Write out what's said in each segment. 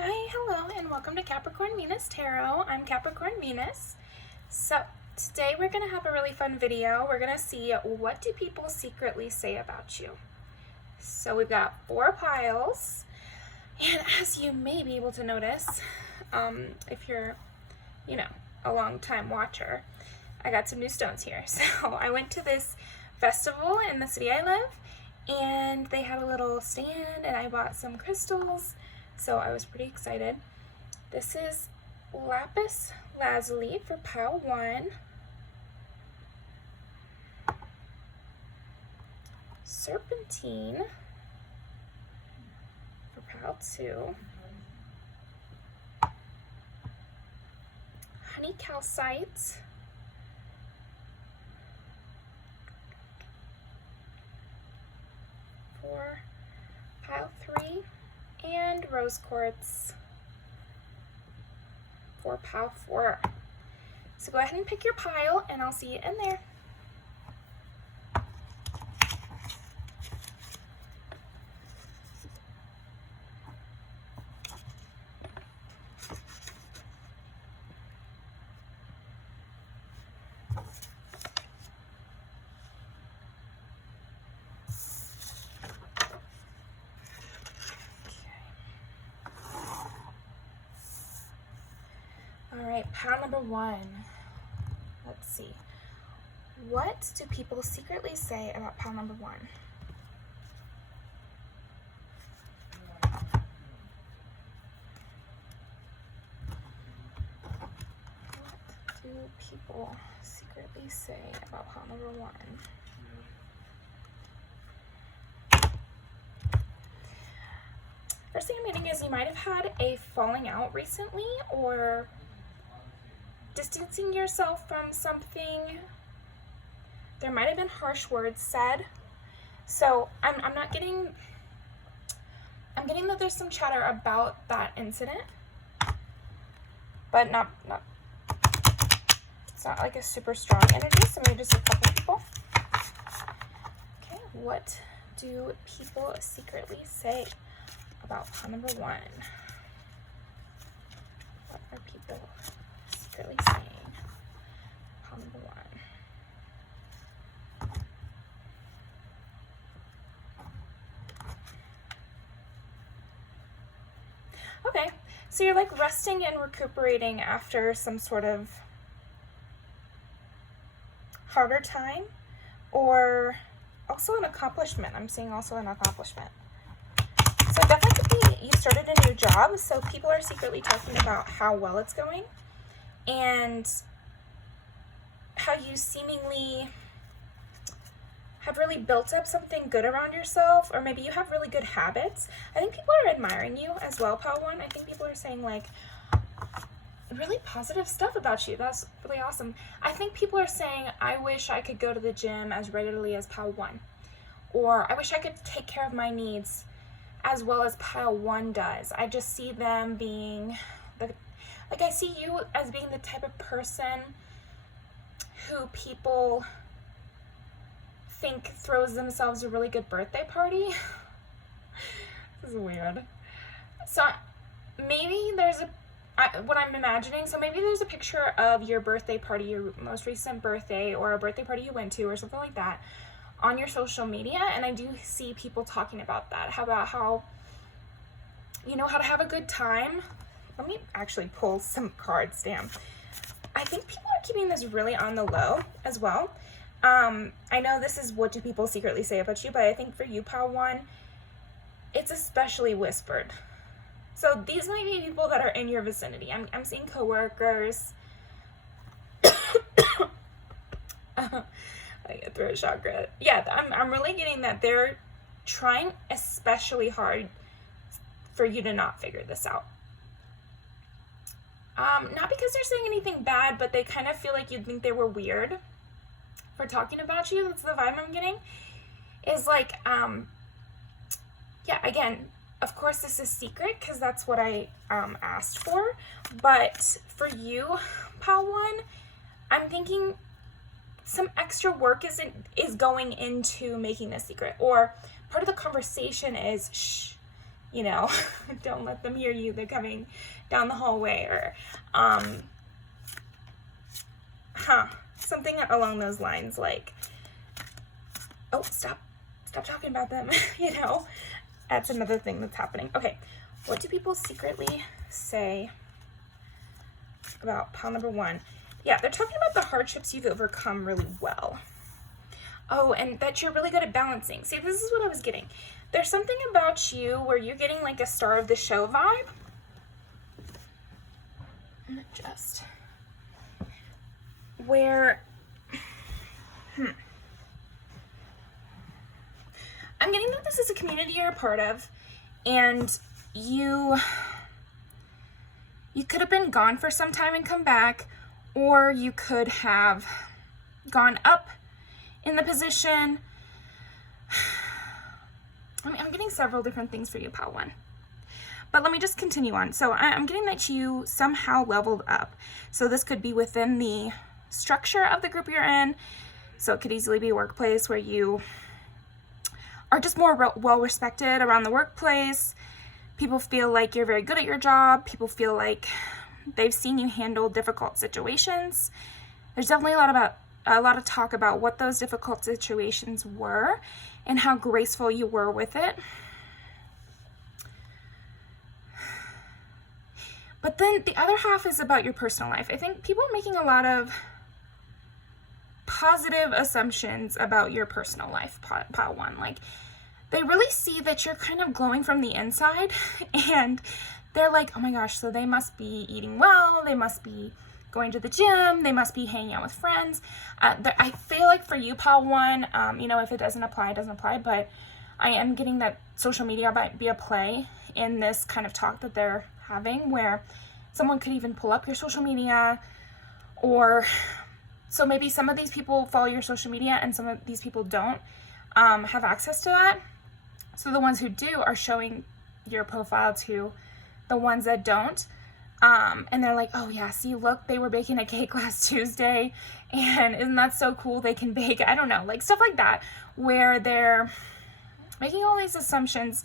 Hi, hello, and welcome to Capricorn Venus Tarot. I'm Capricorn Venus. So today we're going to have a really fun video. We're going to see what do people secretly say about you. So we've got 4 piles, and as you may be able to notice, if you're, a long time watcher, I got some new stones here. So I went to this festival in the city I live, and they had a little stand, and I bought some crystals. So I was pretty excited. This is lapis lazuli for pile 1. Serpentine for pile 2. Honey calcite for pile 3. And rose quartz for pile 4. So go ahead and pick your pile, and I'll see you in there. Alright, pile number 1. Let's see. What do people secretly say about pile number 1? What do people secretly say about pile number 1? First thing I'm getting is you might have had a falling out recently, or distancing yourself from something. There might have been harsh words said. So I'm getting that there's some chatter about that incident, but not it's not like a super strong energy, so maybe just a couple people. Okay, what do people secretly say about pile number 1? What are people secretly saying? Pile number 1. Okay, so you're like resting and recuperating after some sort of harder time, or also an accomplishment. I'm seeing also an accomplishment. So definitely could be you started a new job, so people are secretly talking about how well it's going and how you seemingly have really built up something good around yourself, or maybe you have really good habits. I think people are admiring you as well, pile 1. I think people are saying like really positive stuff about you. That's really awesome. I think people are saying, I wish I could go to the gym as regularly as pile 1, or I wish I could take care of my needs as well as pile 1 does. I just see them being like I see you as being the type of person who people think throws themselves a really good birthday party. This is weird. So maybe there's what I'm imagining, so maybe there's a picture of your birthday party, your most recent birthday, or a birthday party you went to, or something like that, on your social media, and I do see people talking about that. How about how you know how to have a good time? Let me actually pull some cards, damn. I think people are keeping this really on the low as well. I know this is what do people secretly say about you, but I think for you, pile 1, it's especially whispered. So these might be people that are in your vicinity. I'm seeing coworkers. I get throat chakra. Yeah, I'm really getting that they're trying especially hard for you to not figure this out. Not because they're saying anything bad, but they kind of feel like you'd think they were weird for talking about you. That's the vibe I'm getting. Is like, yeah, again, of course this is secret because that's what I asked for. But for you, pile 1, I'm thinking some extra work is going into making this secret, or part of the conversation is, shh, you know, don't let them hear you, they're coming down the hallway, or something along those lines, like, oh, stop talking about them. You know, that's another thing that's happening. Okay, what do people secretly say about pile number 1? Yeah, they're talking about the hardships you've overcome really well. Oh, and that you're really good at balancing. See, this is what I was getting. There's something about you where you're getting like a star of the show vibe. Just where I'm getting that this is a community you're a part of, and you could have been gone for some time and come back, or you could have gone up in the position. I mean, I'm getting several different things for you, pile 1. But let me just continue on. So I'm getting that you somehow leveled up. So this could be within the structure of the group you're in. So it could easily be a workplace where you are just more well respected around the workplace. People feel like you're very good at your job. People feel like they've seen you handle difficult situations. There's definitely a lot of talk about what those difficult situations were and how graceful you were with it. But then the other half is about your personal life. I think people are making a lot of positive assumptions about your personal life, pile 1. Like, they really see that you're kind of glowing from the inside, and they're like, oh my gosh, so they must be eating well, they must be going to the gym, they must be hanging out with friends. I feel like for you, pile 1, you know, if it doesn't apply, it doesn't apply, but I am getting that social media might be a play in this kind of talk that they're having, where someone could even pull up your social media, or so maybe some of these people follow your social media and some of these people don't have access to that. So the ones who do are showing your profile to the ones that don't. And they're like, oh yeah, see, look, they were baking a cake last Tuesday, and isn't that so cool? They can bake, I don't know, like stuff like that, where they're making all these assumptions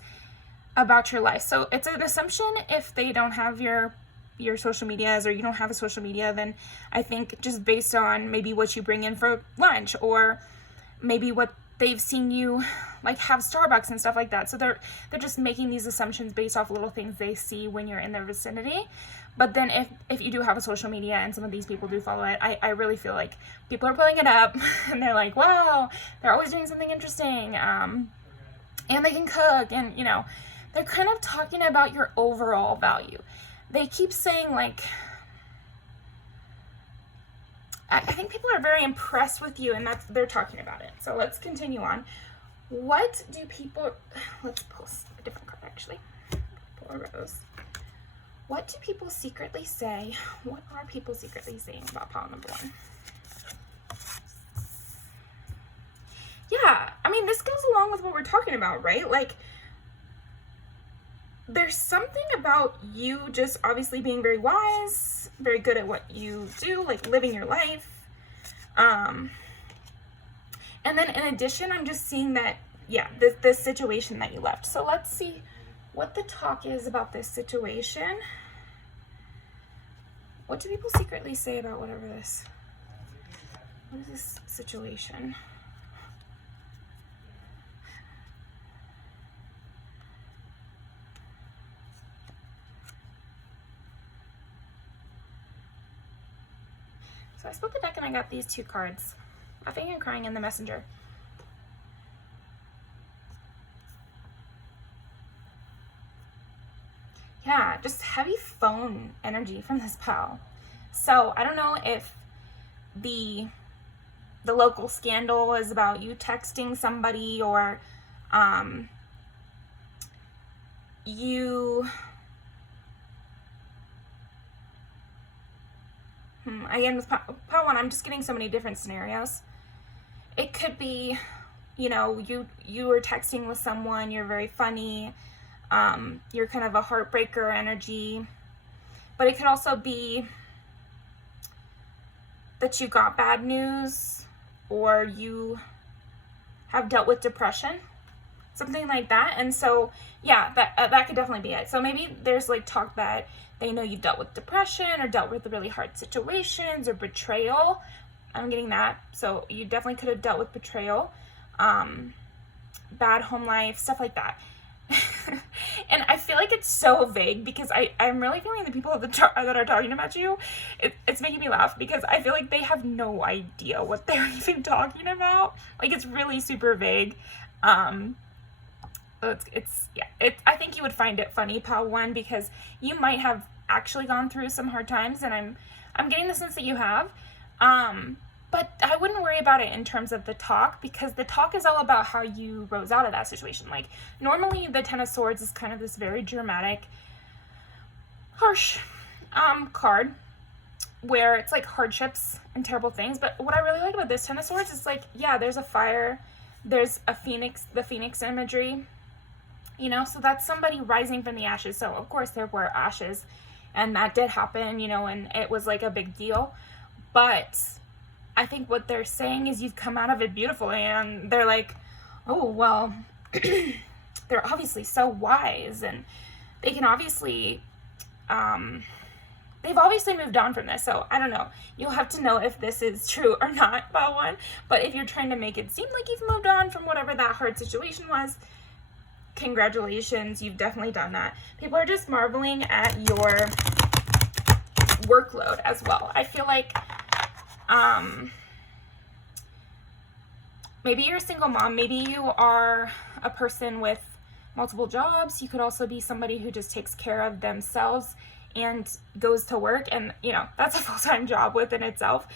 about your life. So it's an assumption if they don't have your social medias, or you don't have a social media, then I think just based on maybe what you bring in for lunch, or maybe what they've seen you like have Starbucks and stuff like that. So they're just making these assumptions based off little things they see when you're in their vicinity. But then if you do have a social media and some of these people do follow it, I really feel like people are pulling it up and they're like, wow, they're always doing something interesting, and they can cook, and you know, they're kind of talking about your overall value. They keep saying, like, I think people are very impressed with you, and they're talking about it. So let's continue on. What do people, let's pull a different card actually. Pull a rose. What do people secretly say? What are people secretly saying about pile number 1? Yeah, I mean, this goes along with what we're talking about, right? Like, there's something about you just obviously being very wise, very good at what you do, like living your life. And then in addition, I'm just seeing that, yeah, this situation that you left. So let's see what the talk is about this situation. What do people secretly say about what is this situation? So I split the deck and I got these 2 cards. Laughing and crying in the messenger. Yeah, just heavy phone energy from this pile. So I don't know if the local scandal is about you texting somebody, or you again with pile 1, I'm just getting so many different scenarios. It could be, you know, you were texting with someone, you're very funny, you're kind of a heartbreaker energy, but it could also be that you got bad news, or you have dealt with depression. something like that. And so, yeah, that could definitely be it. So maybe there's like talk that they know you've dealt with depression or dealt with really hard situations or betrayal. I'm getting that. So you definitely could have dealt with betrayal, bad home life, stuff like that. And I feel like it's so vague because I'm really feeling the people that are talking about you, it's making me laugh because I feel like they have no idea what they're even talking about. Like, it's really super vague. I think you would find it funny, Pile 1, because you might have actually gone through some hard times, and I'm getting the sense that you have. But I wouldn't worry about it in terms of the talk, because the talk is all about how you rose out of that situation. Like, normally the Ten of Swords is kind of this very dramatic, harsh card where it's like hardships and terrible things. But what I really like about this Ten of Swords is like, yeah, there's a fire, there's a phoenix, the phoenix imagery, you know, so that's somebody rising from the ashes. So of course there were ashes, and that did happen, you know, and it was like a big deal. But I think what they're saying is you've come out of it beautifully, and they're like, oh, well, they're obviously so wise, and they can obviously, they've obviously moved on from this. So I don't know. You'll have to know if this is true or not, Pile 1. But if you're trying to make it seem like you've moved on from whatever that hard situation was, congratulations, you've definitely done that. People are just marveling at your workload as well. I feel like maybe you're a single mom, maybe you are a person with multiple jobs. You could also be somebody who just takes care of themselves and goes to work, and you know, that's a full-time job within itself,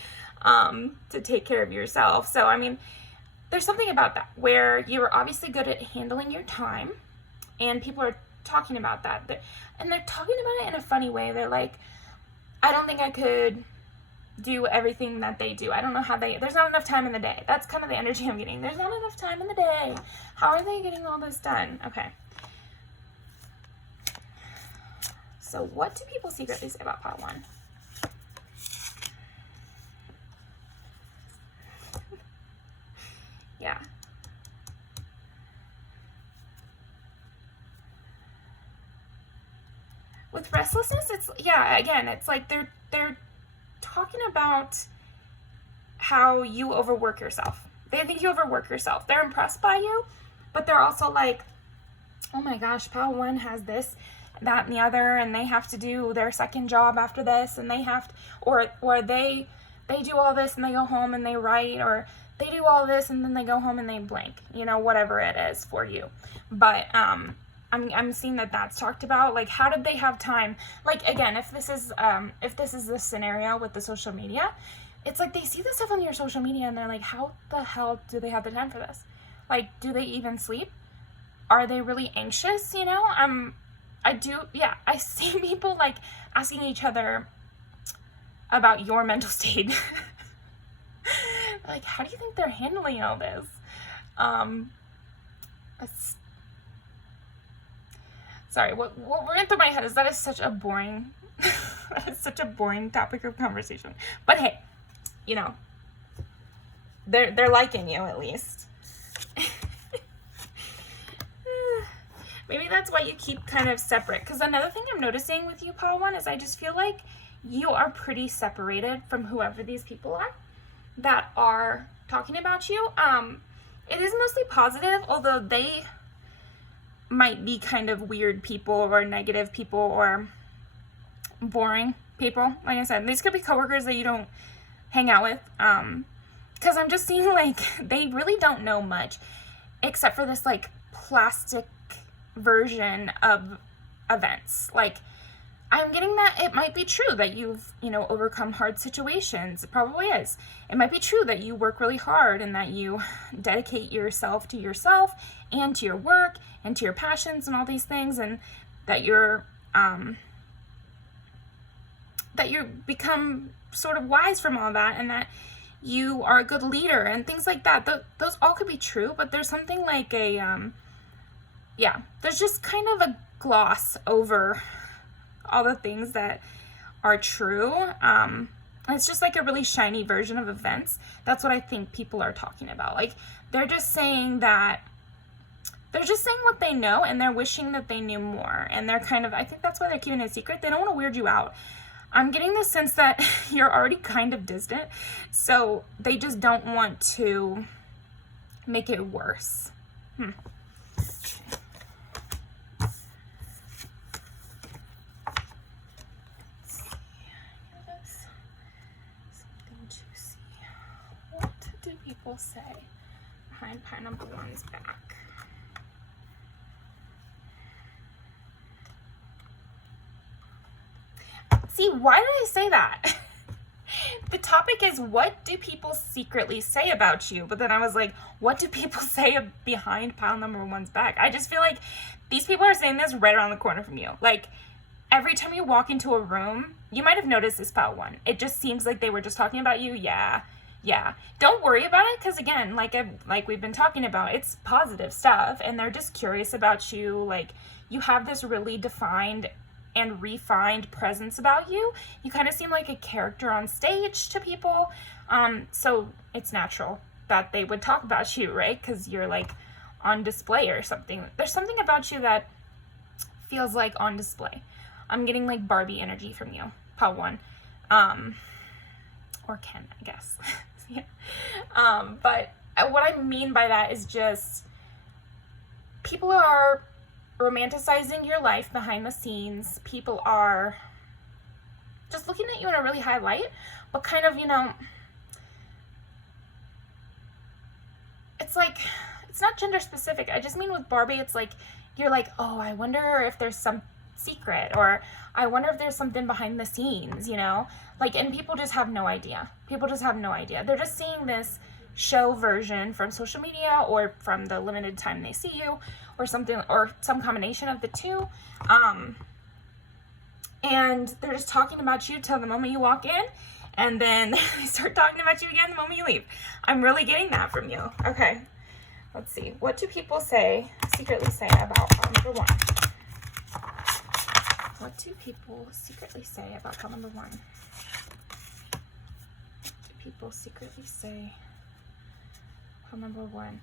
to take care of yourself. So I mean, there's something about that where you're obviously good at handling your time, and people are talking about that, and they're talking about it in a funny way. They're like, I don't think I could do everything that they do. I don't know how there's not enough time in the day. That's kind of the energy I'm getting. There's not enough time in the day. How are they getting all this done? Okay. So what do people secretly say about Pile 1? Yeah. With restlessness, it's, yeah, again, it's like they're talking about how you overwork yourself. They think you overwork yourself. They're impressed by you, but they're also like, oh my gosh, Pile 1 has this, that, and the other, and they have to do their second job after this, and they have to, or they do all this and they go home and they write, or they do all this and then they go home and they blank, you know, whatever it is for you. But I'm seeing that that's talked about. Like, how did they have time? Like, again, if this is the scenario with the social media, it's like they see this stuff on your social media and they're like, how the hell do they have the time for this? Like, do they even sleep? Are they really anxious? You know, I see people like asking each other about your mental state. Like, how do you think they're handling all this? Sorry, what ran through my head is that is such a boring, that is such a boring topic of conversation. But hey, you know, they're liking you at least. Maybe that's why you keep kind of separate. Because another thing I'm noticing with you, Pile 1, is I just feel like you are pretty separated from whoever these people are that are talking about you. It is mostly positive, although they might be kind of weird people or negative people or boring people. Like I said, these could be coworkers that you don't hang out with. Because I'm just seeing like they really don't know much except for this like plastic version of events. Like, I'm getting that it might be true that you've, you know, overcome hard situations. It probably is. It might be true that you work really hard and that you dedicate yourself to yourself and to your work and to your passions and all these things, and that you're that you become sort of wise from all that, and that you are a good leader and things like that. Those all could be true, but there's something like a there's just kind of a gloss over all the things that are true. It's just like a really shiny version of events. That's what I think people are talking about. Like, they're just saying that they're just saying what they know, and they're wishing that they knew more. And they're kind of, I think that's why they're keeping it a secret. They don't want to weird you out. I'm getting the sense that you're already kind of distant, so they just don't want to make it worse. Something to see. What do people say behind pile number one's back? See, why did I say that? The topic is, what do people secretly say about you? But then I was like, what do people say behind pile number one's back? I just feel like these people are saying this right around the corner from you. Like, every time you walk into a room, you might have noticed this, pile one. It just seems like they were just talking about you. Yeah. Don't worry about it, because again, like we've been talking about, it's positive stuff, and they're just curious about you. Like, you have this really defined and refined presence about you. You kind of seem like a character on stage to people. So it's natural that they would talk about you, right? Because you're like on display or something. There's something about you that feels like on display. I'm getting like Barbie energy from you, pile one. Or Ken, I guess. Yeah. But what I mean by that is just people are romanticizing your life behind the scenes. People are just looking at you in a really high light, but kind of, it's like, it's not gender specific. I just mean with Barbie, it's like, you're like, oh, I wonder if there's some secret, or I wonder if there's something behind the scenes, like, and people just have no idea. They're just seeing this show version from social media or from the limited time they see you, or something, or some combination of the two. And they're just talking about you till the moment you walk in, and then they start talking about you again the moment you leave. I'm really getting that from you. Okay, let's see. What do people secretly say about pile number one? What do people secretly say about pile number one? What do people secretly say pile number one?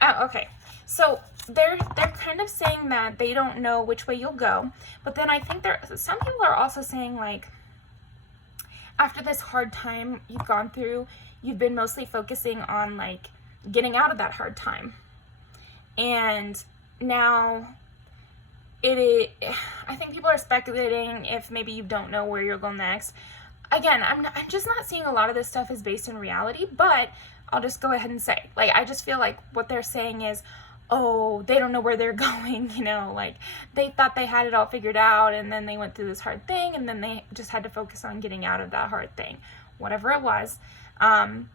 Oh, okay. So they're kind of saying that they don't know which way you'll go, but then I think some people are also saying, like, after this hard time you've gone through, you've been mostly focusing on like getting out of that hard time, and now I think people are speculating if maybe you don't know where you'll go next. Again, I'm just not seeing a lot of this stuff is based in reality, but I'll just go ahead and say, like, I just feel like what they're saying is, oh, they don't know where they're going, like they thought they had it all figured out, and then they went through this hard thing, and then they just had to focus on getting out of that hard thing, whatever it was. And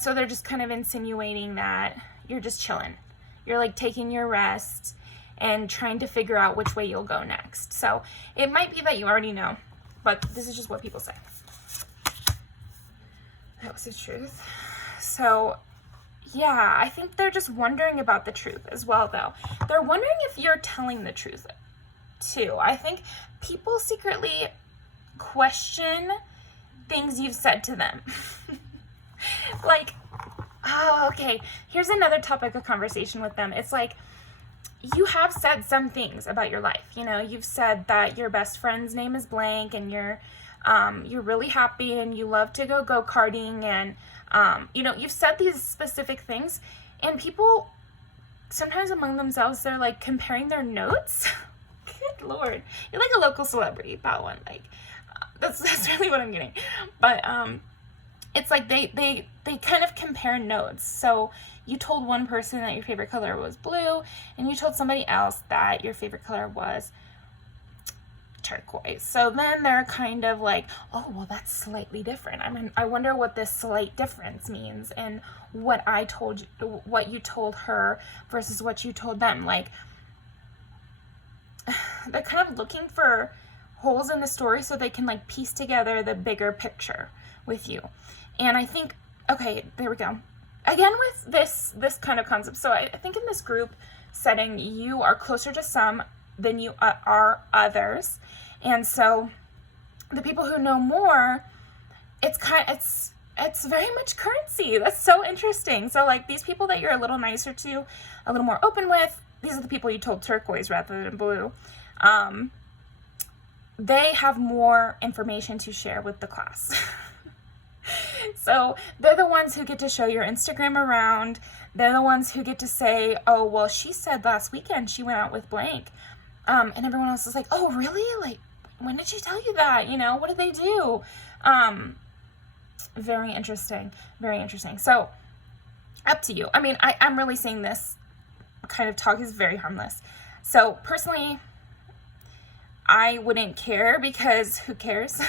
so they're just kind of insinuating that you're just chilling. You're like taking your rest and trying to figure out which way you'll go next. So it might be that you already know, but this is just what people say. That was the truth. So yeah, I think they're just wondering about the truth as well, though. They're wondering if you're telling the truth too. I think people secretly question things you've said to them. Like, oh, okay, here's another topic of conversation with them. It's like, you have said some things about your life. You've said that your best friend's name is blank, and you're really happy, and you love to go go-karting, and you've said these specific things, and people sometimes among themselves, they're like comparing their notes. Good Lord. You're like a local celebrity, that one. Like, that's really what I'm getting. But it's like they kind of compare notes. So you told one person that your favorite color was blue, and you told somebody else that your favorite color was turquoise. So then they're kind of like, oh, well, that's slightly different. I wonder what this slight difference means, and what you told her versus what you told them. Like, they're kind of looking for holes in the story so they can like piece together the bigger picture with you. And I think, okay, there we go. Again, with this kind of concept. So I think in this group setting, you are closer to some than you are others. And so the people who know more, it's it's very much currency. That's so interesting. So like these people that you're a little nicer to, a little more open with, these are the people you told turquoise rather than blue. They have more information to share with the class. So they're the ones who get to show your Instagram around. They're the ones who get to say, oh, well, she said last weekend she went out with blank. And everyone else is like, oh, really? Like, when did she tell you that? You know, what did they do? Very interesting. Very interesting. So up to you. I mean, I'm really saying this kind of talk is very harmless. So personally, I wouldn't care because who cares?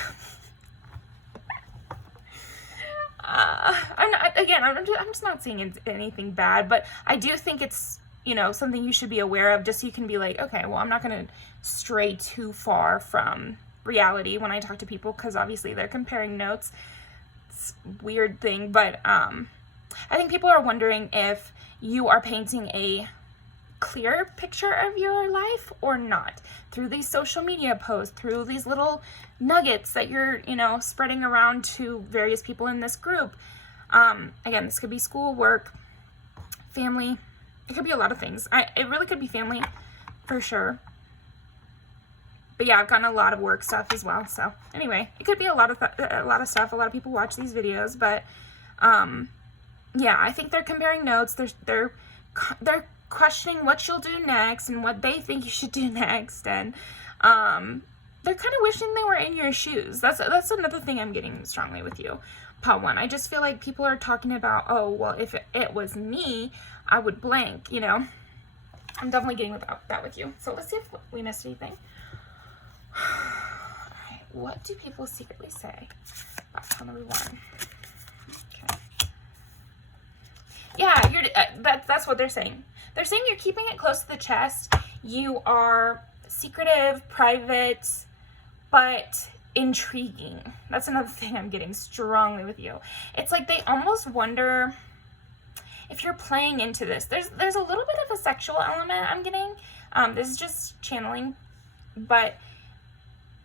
I'm just not saying anything bad, but I do think it's, you know, something you should be aware of just so you can be like, okay, well, I'm not going to stray too far from reality when I talk to people because obviously they're comparing notes. It's a weird thing, but I think people are wondering if you are painting a clear picture of your life or not through these social media posts, through these little nuggets that you're, you know, spreading around to various people in this group. Again, this could be school, work, family. It could be a lot of things. It really could be family for sure. But yeah, I've gotten a lot of work stuff as well. So anyway, it could be a lot of stuff. A lot of people watch these videos, but yeah, I think they're comparing notes. They're questioning what you'll do next and what they think you should do next, and they're kind of wishing they were in your shoes. That's another thing I'm getting strongly with you, Pot 1. I just feel like people are talking about, oh, well, if it was me, I would blank, you know. I'm definitely getting that with you. So let's see if we missed anything. Alright, what do people secretly say about Pot number 1? Okay. Yeah, that's what they're saying. They're saying you're keeping it close to the chest. You are secretive, private, but intriguing. That's another thing I'm getting strongly with you. It's like they almost wonder if you're playing into this. There's a little bit of a sexual element I'm getting. This is just channeling, but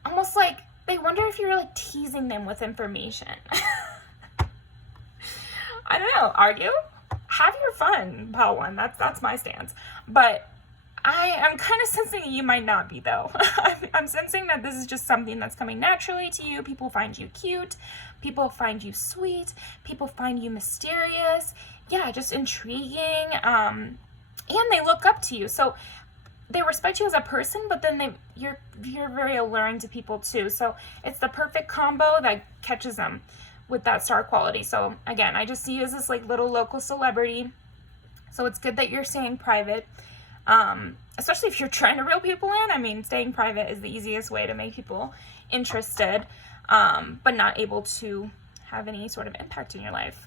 almost like they wonder if you're like teasing them with information. I don't know. Argue? Have your fun, Pot 1. That's my stance. But I am kind of sensing that you might not be, though. I'm sensing that this is just something that's coming naturally to you. People find you cute. People find you sweet. People find you mysterious. Yeah, just intriguing. And they look up to you. So they respect you as a person, but then you're very alluring to people too. So it's the perfect combo that catches them with that star quality. So again, I just see you as this like little local celebrity. So it's good that you're staying private. Especially if you're trying to reel people in. I mean, staying private is the easiest way to make people interested, but not able to have any sort of impact in your life.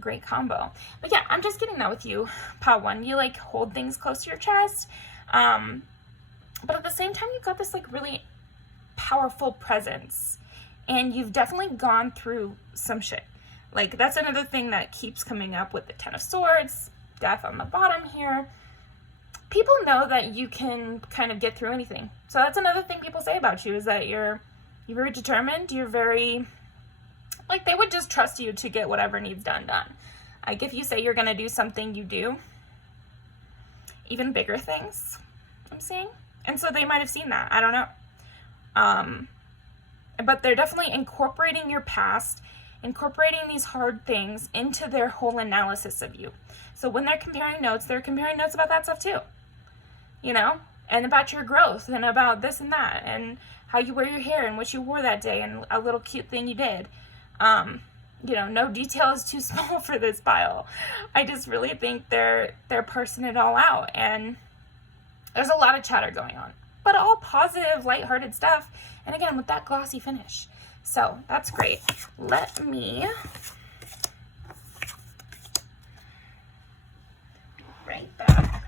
Great combo. But yeah, I'm just getting that with you, Pot 1. You like hold things close to your chest, but at the same time, you've got this like really powerful presence, and you've definitely gone through some shit. Like that's another thing that keeps coming up with the Ten of Swords, Death on the bottom here. People know that you can kind of get through anything. So that's another thing people say about you is that you're very determined. You're very, like they would just trust you to get whatever needs done. Like if you say you're going to do something, you do. Even bigger things, I'm saying. And so they might have seen that. I don't know. But they're definitely incorporating your past, incorporating these hard things into their whole analysis of you. So when they're comparing notes about that stuff too. You know, and about your growth and about this and that and how you wear your hair and what you wore that day and a little cute thing you did. You know, no detail is too small for this pile. I just really think they're parsing it all out, and there's a lot of chatter going on, but all positive, lighthearted stuff. And again, with that glossy finish. So that's great. Let me right back.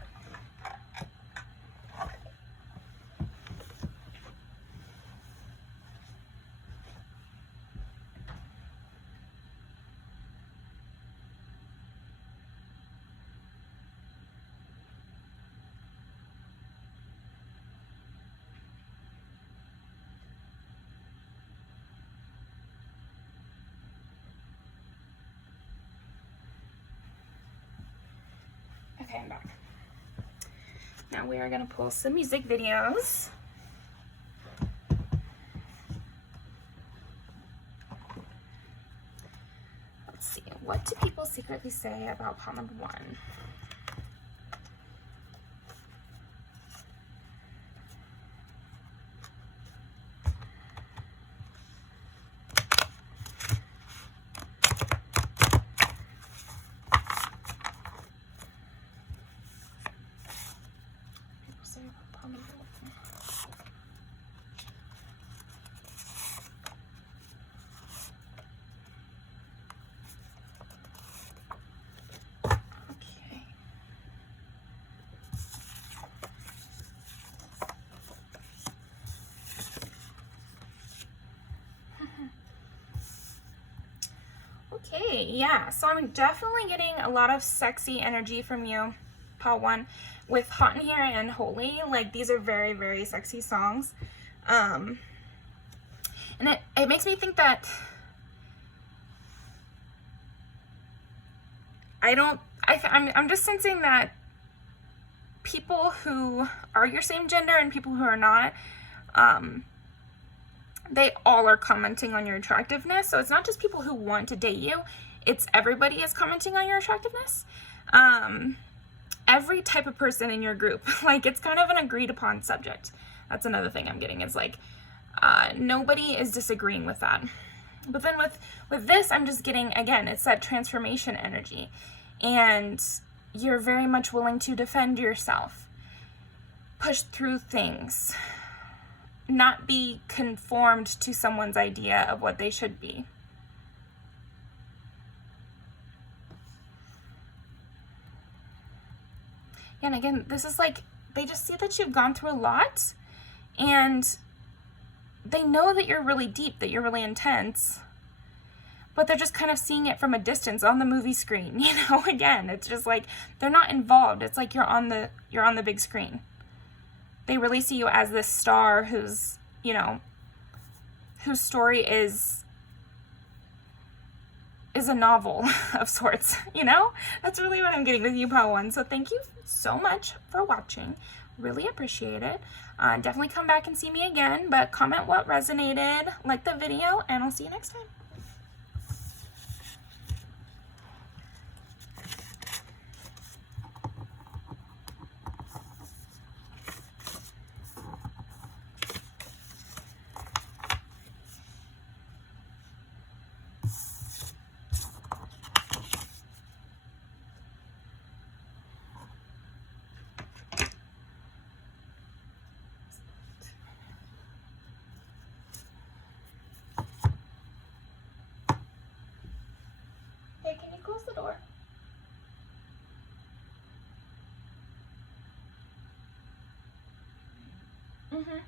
back. Now we are going to pull some music videos. Let's see, what do people secretly say about pile number 1? Okay, yeah, so I'm definitely getting a lot of sexy energy from you, pile 1, with Hot in Here and Holy. Like, these are very, very sexy songs. And it makes me think that I'm just sensing that people who are your same gender and people who are not, they all are commenting on your attractiveness. So it's not just people who want to date you, it's everybody is commenting on your attractiveness. Every type of person in your group, like, it's kind of an agreed upon subject. That's another thing I'm getting, is like, nobody is disagreeing with that. But then with this, I'm just getting, again, it's that transformation energy, and you're very much willing to defend yourself, push through things, not be conformed to someone's idea of what they should be. Yeah, and again, this is like, they just see that you've gone through a lot, and they know that you're really deep, that you're really intense, but they're just kind of seeing it from a distance on the movie screen, you know? Again, it's just like, they're not involved. It's like you're on the big screen. They really see you as this star who's, you know, whose story is a novel of sorts, you know? That's really what I'm getting with you, pile 1. So thank you so much for watching. Really appreciate it. Definitely come back and see me again, but comment what resonated, like the video, and I'll see you next time. Hey, can you close the door? Mm-hmm.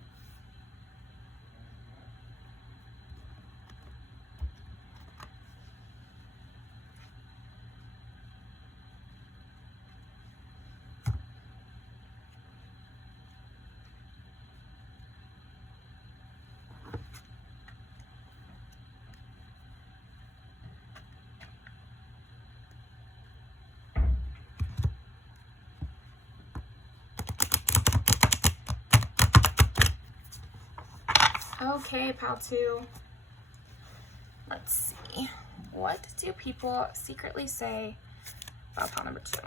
Okay, pile 2. Let's see. What do people secretly say about pile number 2?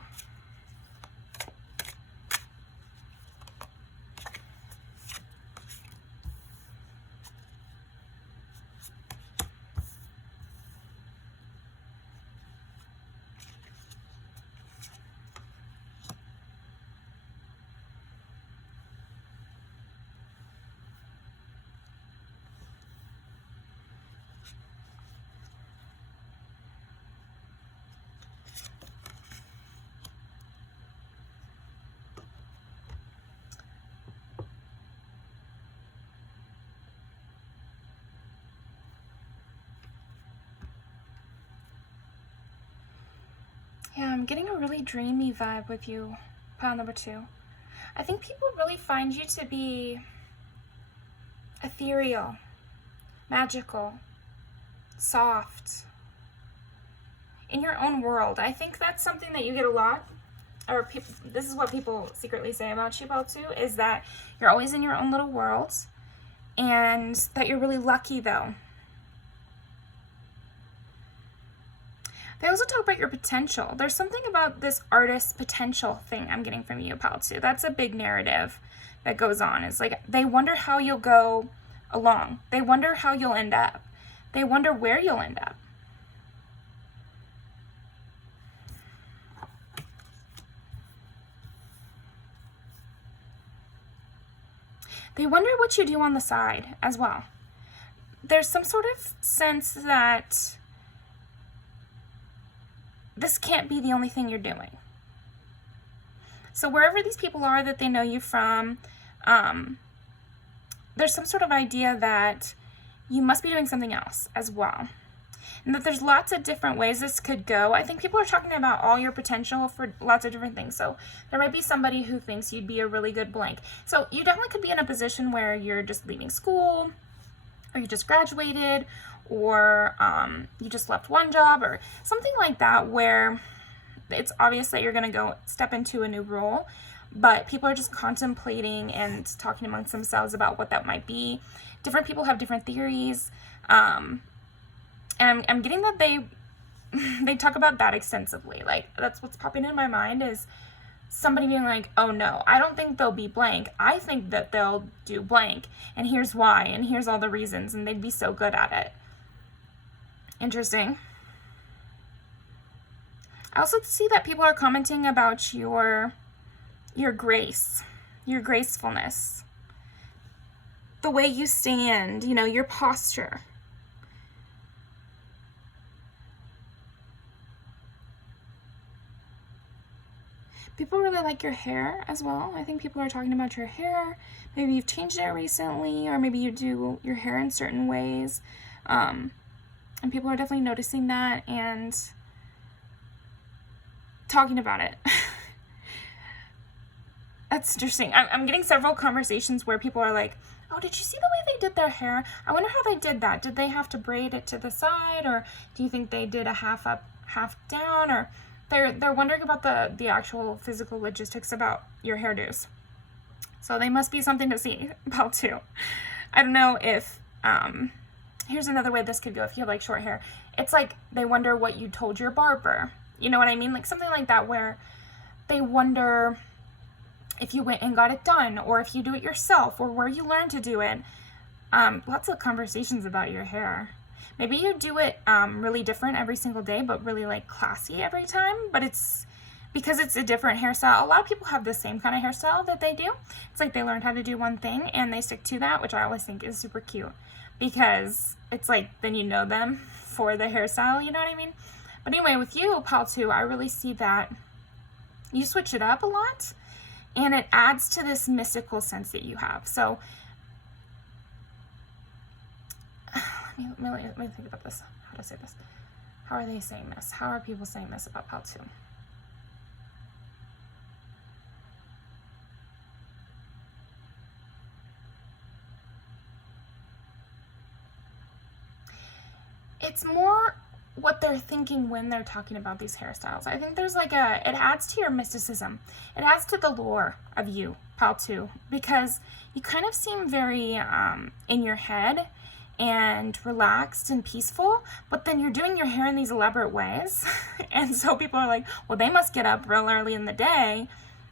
Yeah, I'm getting a really dreamy vibe with you, pile number 2. I think people really find you to be ethereal, magical, soft, in your own world. I think that's something that you get a lot. or this is what people secretly say about you, Pal 2, is that you're always in your own little world, and that you're really lucky, though. They also talk about your potential. There's something about this artist potential thing I'm getting from you, Pal 2. That's a big narrative that goes on. It's like they wonder how you'll go along. They wonder how you'll end up. They wonder where you'll end up. They wonder what you do on the side as well. There's some sort of sense that this can't be the only thing you're doing. So wherever these people are that they know you from, there's some sort of idea that you must be doing something else as well. And that there's lots of different ways this could go. I think people are talking about all your potential for lots of different things. So there might be somebody who thinks you'd be a really good blank. So you definitely could be in a position where you're just leaving school, or you just graduated, or you just left one job, or something like that, where it's obvious that you're going to go step into a new role, but people are just contemplating and talking amongst themselves about what that might be. Different people have different theories, and I'm getting that they talk about that extensively. Like, that's what's popping in my mind, is somebody being like, oh no, I don't think they'll be blank. I think that they'll do blank, and here's why, and here's all the reasons, and they'd be so good at it. Interesting. I also see that people are commenting about your grace, your gracefulness, the way you stand, your posture. People really like your hair as well. I think people are talking about your hair. Maybe you've changed it recently, or maybe you do your hair in certain ways. And people are definitely noticing that and talking about it. That's interesting. I'm getting several conversations where people are like, oh, did you see the way they did their hair? I wonder how they did that. Did they have to braid it to the side, or do you think they did a half up, half down? Or they're wondering about the actual physical logistics about your hairdos. So they must be something to see about too. I don't know if, here's another way this could go if you have like short hair. It's like they wonder what you told your barber. You know what I mean? Like something like that, where they wonder if you went and got it done, or if you do it yourself, or where you learned to do it. Lots of conversations about your hair. Maybe you do it really different every single day, but really like classy every time. But it's because it's a different hairstyle. A lot of people have the same kind of hairstyle that they do. It's like they learned how to do one thing and they stick to that, which I always think is super cute, because it's like then you know them for the hairstyle, you know what I mean? But anyway, with you, Pal 2, I really see that you switch it up a lot, and it adds to this mystical sense that you have. So let me think about this. How to say this? How are they saying this? How are people saying this about Pal 2? It's more what they're thinking when they're talking about these hairstyles. I think there's like it adds to your mysticism. It adds to the lore of you, Pal 2, because you kind of seem very in your head and relaxed and peaceful, but then you're doing your hair in these elaborate ways. And so people are like, well, they must get up real early in the day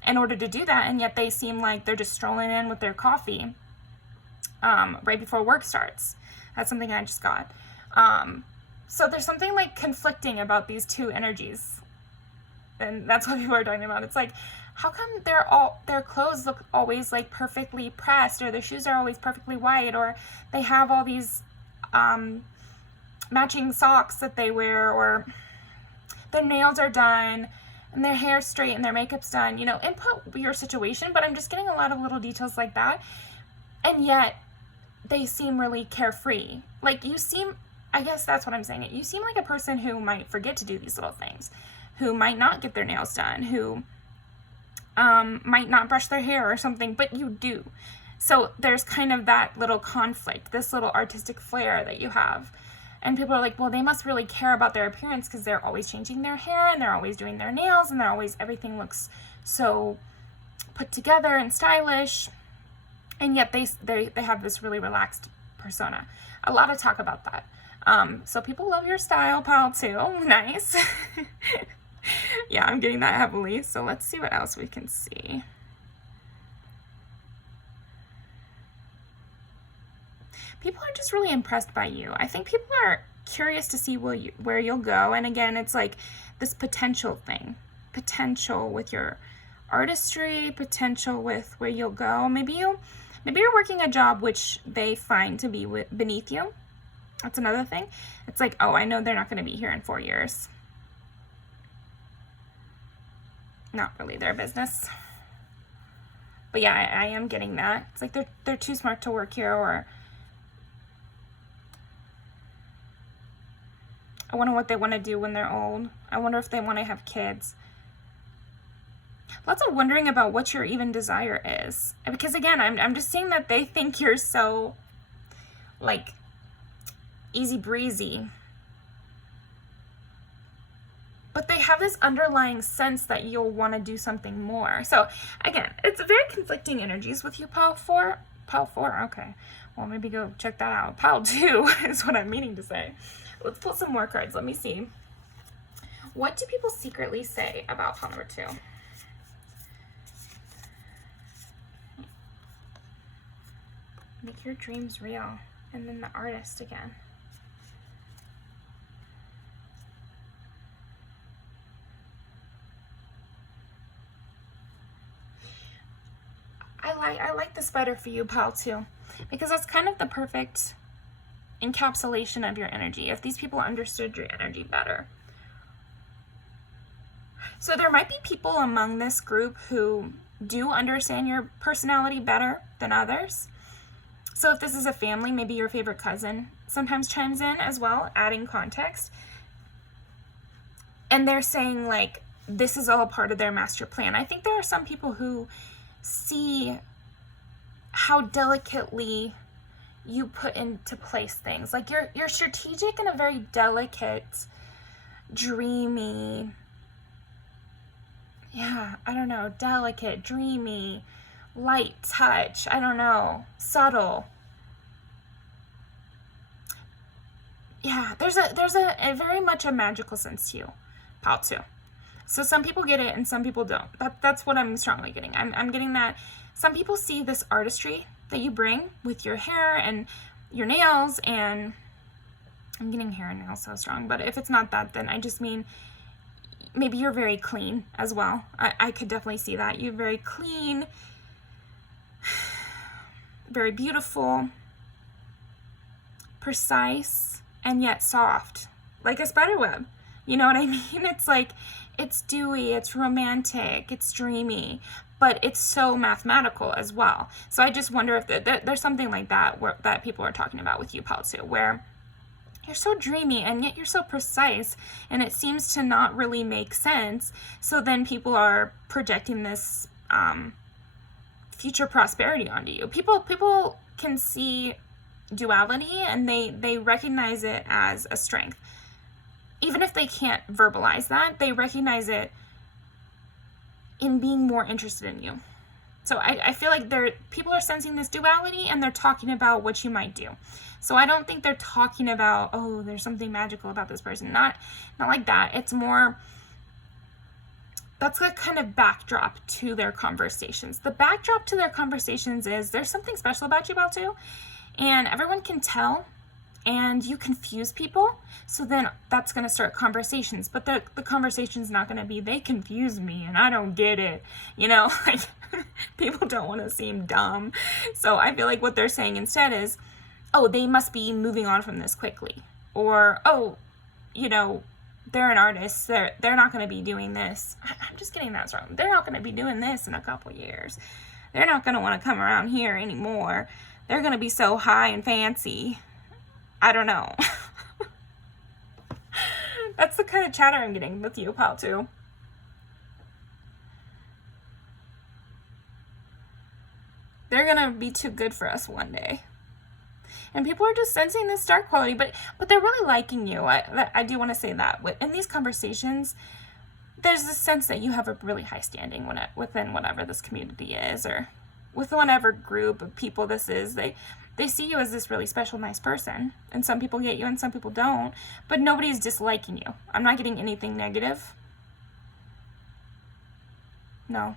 in order to do that, and yet they seem like they're just strolling in with their coffee right before work starts. That's something I just got. So there's something like conflicting about these two energies, and that's what people are talking about. It's like, how come their clothes look always like perfectly pressed, or their shoes are always perfectly white, or they have all these matching socks that they wear, or their nails are done and their hair's straight and their makeup's done. Input your situation, but I'm just getting a lot of little details like that, and yet they seem really carefree. Like you seem, I guess that's what I'm saying. You seem like a person who might forget to do these little things, who might not get their nails done, who might not brush their hair or something, but you do. So there's kind of that little conflict, this little artistic flair that you have. And people are like, well, they must really care about their appearance because they're always changing their hair and they're always doing their nails and they're always, everything looks so put together and stylish. And yet they have this really relaxed persona. A lot of talk about that. So people love your style, pal, too. Nice. Yeah, I'm getting that heavily. So let's see what else we can see. People are just really impressed by you. I think people are curious to see where you'll go. And again, it's like this potential thing. Potential with your artistry, potential with where you'll go. Maybe you're working a job which they find to be beneath you. That's another thing. It's like, oh, I know they're not going to be here in 4 years. Not really their business. But yeah, I am getting that. It's like they're too smart to work here, or I wonder what they want to do when they're old. I wonder if they want to have kids. Lots of wondering about what your even desire is. Because again, I'm just seeing that they think you're so, like, easy breezy. But they have this underlying sense that you'll want to do something more. So again, it's very conflicting energies with you, Pile 4. Pile 4, okay. Well, maybe go check that out. Pile 2 is what I'm meaning to say. Let's pull some more cards. Let me see. What do people secretly say about pile number 2? Make your dreams real. And then the artist again. I like the spider for you, pile 2, because that's kind of the perfect encapsulation of your energy, if these people understood your energy better. So there might be people among this group who do understand your personality better than others. So if this is a family, maybe your favorite cousin sometimes chimes in as well, adding context. And they're saying, like, this is all part of their master plan. I think there are some people who see how delicately you put into place things. Like, you're strategic in a very delicate, dreamy, delicate, dreamy, light touch, subtle. Yeah, there's a very much a magical sense to you, pile 2. So some people get it and some people don't. That's what I'm strongly getting. I'm getting that some people see this artistry that you bring with your hair and your nails, and I'm getting hair and nails so strong, but if it's not that, then I just mean maybe you're very clean as well. I could definitely see that. You're very clean, very beautiful, precise, and yet soft, like a spider web. You know what I mean? It's like, it's dewy, it's romantic, it's dreamy, but it's so mathematical as well. So I just wonder if there's something like that that people are talking about with you, pile 2, where you're so dreamy and yet you're so precise, and it seems to not really make sense. So then people are projecting this future prosperity onto you. People can see duality and they recognize it as a strength. Even if they can't verbalize that, they recognize it in being more interested in you. So I feel like people are sensing this duality and they're talking about what you might do. So I don't think they're talking about, oh, there's something magical about this person. Not like that. It's more, that's a kind of backdrop to their conversations. The backdrop to their conversations is there's something special about you, about too, and everyone can tell, and you confuse people. So then that's going to start conversations, but the conversation's not going to be, they confuse me and I don't get it. Like people don't want to seem dumb. So I feel like what they're saying instead is, oh, they must be moving on from this quickly. Or, oh, they're an artist. They're not going to be doing this. I'm just getting that wrong. They're not going to be doing this in a couple years. They're not going to want to come around here anymore. They're going to be so high and fancy. I don't know. That's the kind of chatter I'm getting with you, pal, too. They're going to be too good for us one day. and people are just sensing this star quality, but they're really liking you. I do want to say that in these conversations, there's this sense that you have a really high standing within whatever this community is, or with whatever group of people this is. They see you as this really special, nice person, and some people get you and some people don't, but nobody's disliking you. I'm not getting anything negative. No.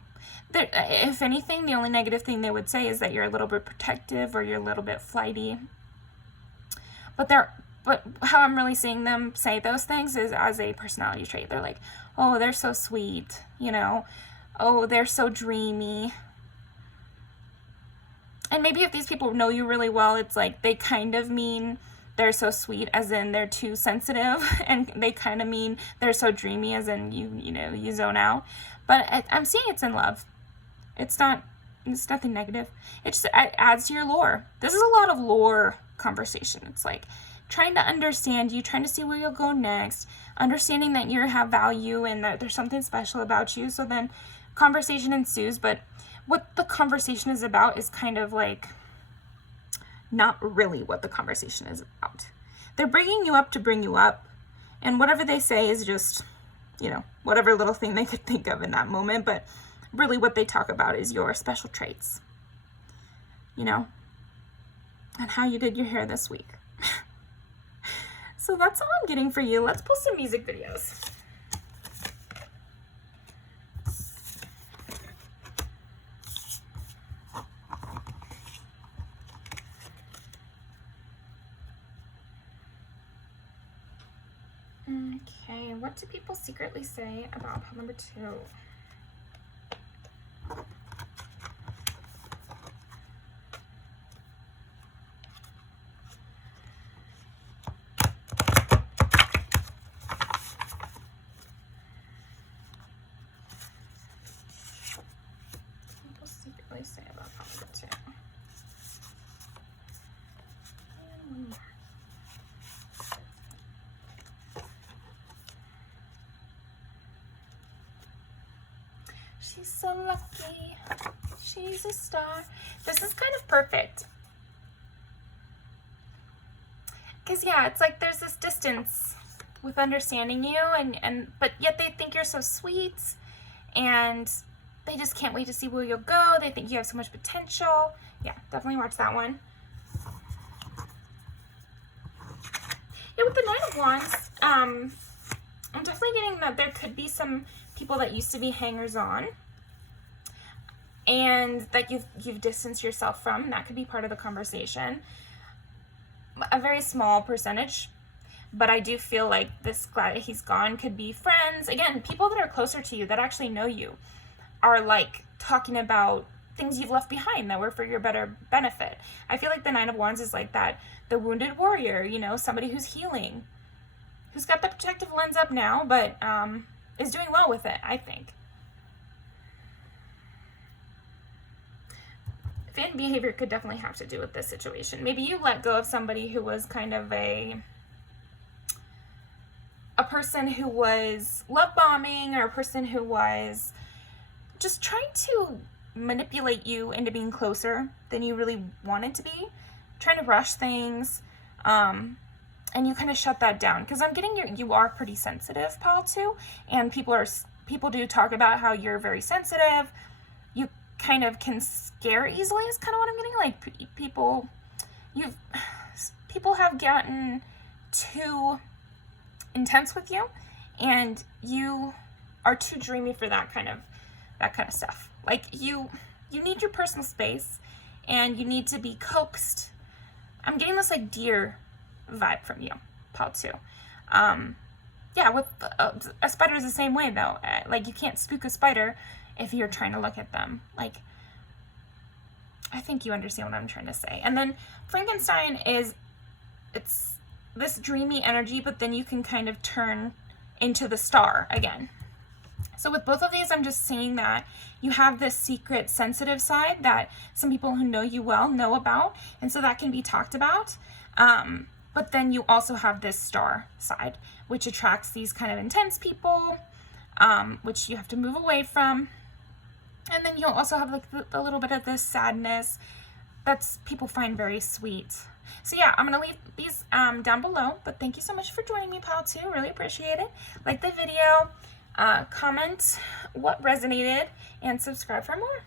If anything, the only negative thing they would say is that you're a little bit protective or you're a little bit flighty. But how I'm really seeing them say those things is as a personality trait. They're like, oh, they're so sweet, oh, they're so dreamy. And maybe if these people know you really well, it's like they kind of mean they're so sweet as in they're too sensitive, and they kind of mean they're so dreamy as in you zone out. But I'm seeing it's in love. It's nothing negative. It just adds to your lore. This is a lot of lore conversation. It's like trying to understand you, trying to see where you'll go next, understanding that you have value and that there's something special about you. So then conversation ensues, but what the conversation is about is kind of like not really what the conversation is about. They're bringing you up to bring you up, and whatever they say is just, whatever little thing they could think of in that moment, but really what they talk about is your special traits, and how you did your hair this week. So that's all I'm getting for you. Let's pull some music videos. Okay, what do people secretly say about pile number 2? People secretly say about pile number 2. And one more. She's so lucky. She's a star. This is kind of perfect. Because, yeah, it's like there's this distance with understanding you, but yet they think you're so sweet, and they just can't wait to see where you'll go. They think you have so much potential. Yeah, definitely watch that one. Yeah, with the Nine of Wands, I'm definitely getting that there could be some people that used to be hangers-on and that you've distanced yourself from. That could be part of the conversation. A very small percentage, but I do feel like this glad he's gone could be friends. Again, people that are closer to you, that actually know you, are like talking about things you've left behind that were for your better benefit. I feel like the Nine of Wands is like that, the wounded warrior, somebody who's healing, who's got the protective lens up now, but is doing well with it, I think. Fan behavior could definitely have to do with this situation. Maybe you let go of somebody who was kind of a person who was love bombing, or a person who was just trying to manipulate you into being closer than you really wanted to be, trying to rush things, and you kind of shut that down. Because I'm getting you are pretty sensitive, pile 2, and people do talk about how you're very sensitive. You kind of can scare easily is kind of what I'm getting. Like people have gotten too intense with you, and you are too dreamy for that kind of stuff. Like you need your personal space, and you need to be coaxed. I'm getting this like deer vibe from you, pile 2. Yeah, with a spider is the same way though. Like you can't spook a spider if you're trying to look at them. Like, I think you understand what I'm trying to say. And then Frankenstein it's this dreamy energy, but then you can kind of turn into the star again. So with both of these, I'm just saying that you have this secret sensitive side that some people who know you well know about, and so that can be talked about. But then you also have this star side, which attracts these kind of intense people, which you have to move away from. And then you'll also have like a little bit of this sadness that's people find very sweet. So yeah, I'm going to leave these down below. But thank you so much for joining me, pile 2. Really appreciate it. Like the video, comment what resonated, and subscribe for more.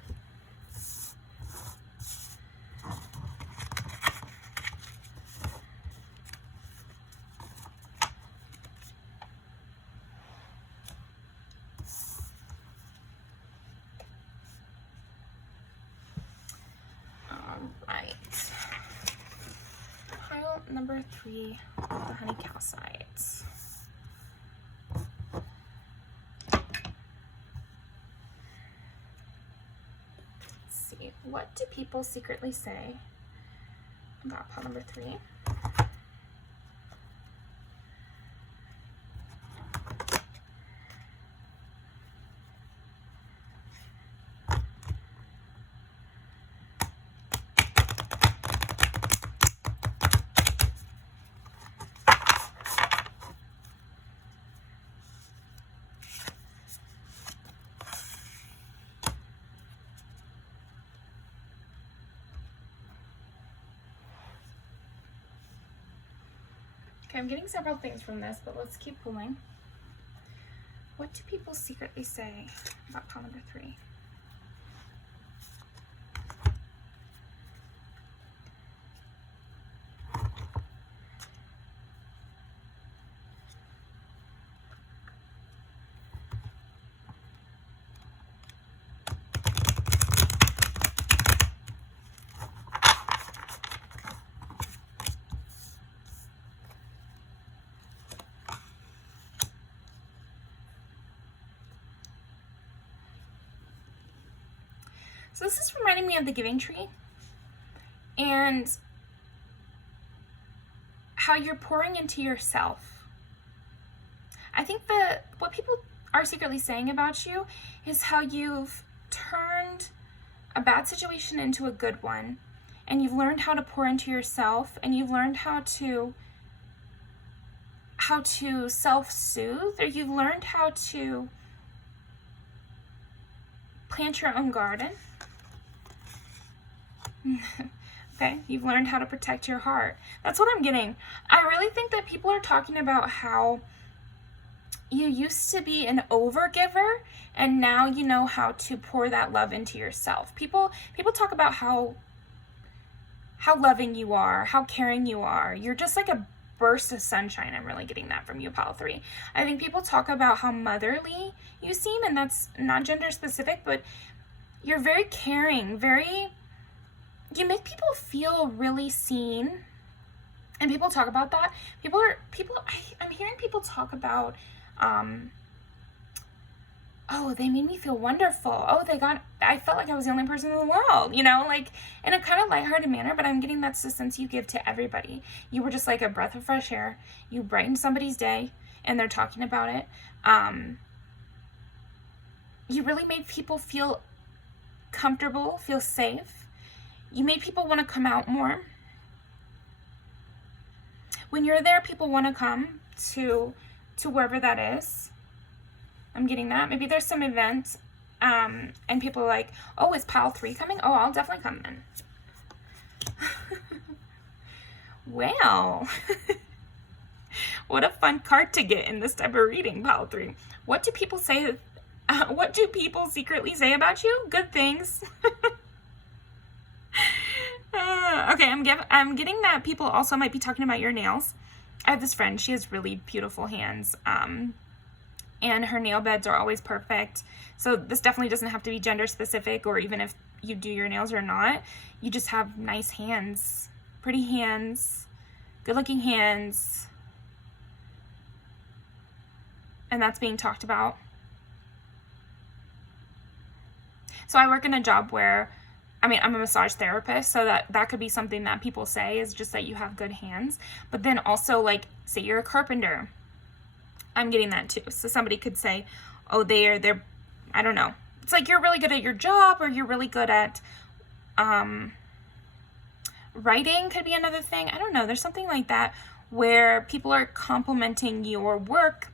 Alright. Pile number 3, the honey calcites. What do people secretly say about pile number 3? Okay, I'm getting several things from this, but let's keep pulling. What do people secretly say about pile number 3? So this is reminding me of the giving tree and how you're pouring into yourself. I think what people are secretly saying about you is how you've turned a bad situation into a good one, and you've learned how to pour into yourself, and you've learned how to self-soothe, or you've learned how to plant your own garden. Okay, you've learned how to protect your heart. That's what I'm getting. I really think that people are talking about how you used to be an overgiver and now you know how to pour that love into yourself. People talk about how loving you are, how caring you are. You're just like a burst of sunshine. I'm really getting that from you, pile 3. I think people talk about how motherly you seem, and that's not gender specific, but you're very caring, you make people feel really seen. And people talk about that. I'm hearing people talk about, oh, they made me feel wonderful. Oh, I felt like I was the only person in the world, like in a kind of lighthearted manner, but I'm getting that's the sense you give to everybody. You were just like a breath of fresh air. You brightened somebody's day and they're talking about it. You really made people feel comfortable, feel safe. You made people want to come out more. When you're there, people want to come to wherever that is. I'm getting that. Maybe there's some event, and people are like, oh, is pile 3 coming? Oh, I'll definitely come then. Well, what a fun card to get in this type of reading, pile 3. What do people say? What do people secretly say about you? Good things. Okay, I'm getting that people also might be talking about your nails. I have this friend, she has really beautiful hands, and her nail beds are always perfect. So this definitely doesn't have to be gender specific, or even if you do your nails or not. You just have nice hands, pretty hands, good looking hands, and that's being talked about. So I work in a job where, I'm a massage therapist, so that could be something that people say is just that you have good hands. But then also, like, say you're a carpenter. I'm getting that too. So somebody could say, oh, they're, I don't know. It's like you're really good at your job, or you're really good at, writing could be another thing. I don't know. There's something like that where people are complimenting your work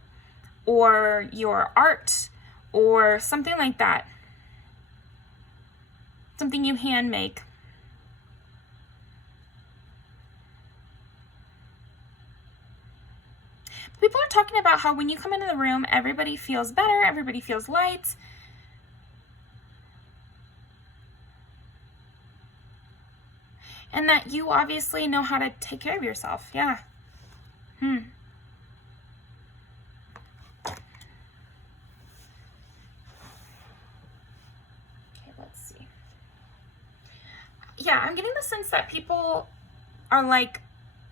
or your art or something like that. Something you hand make. People are talking about how when you come into the room, everybody feels better, everybody feels light. And that you obviously know how to take care of yourself. Yeah. Okay, let's see. Yeah, I'm getting the sense that people are like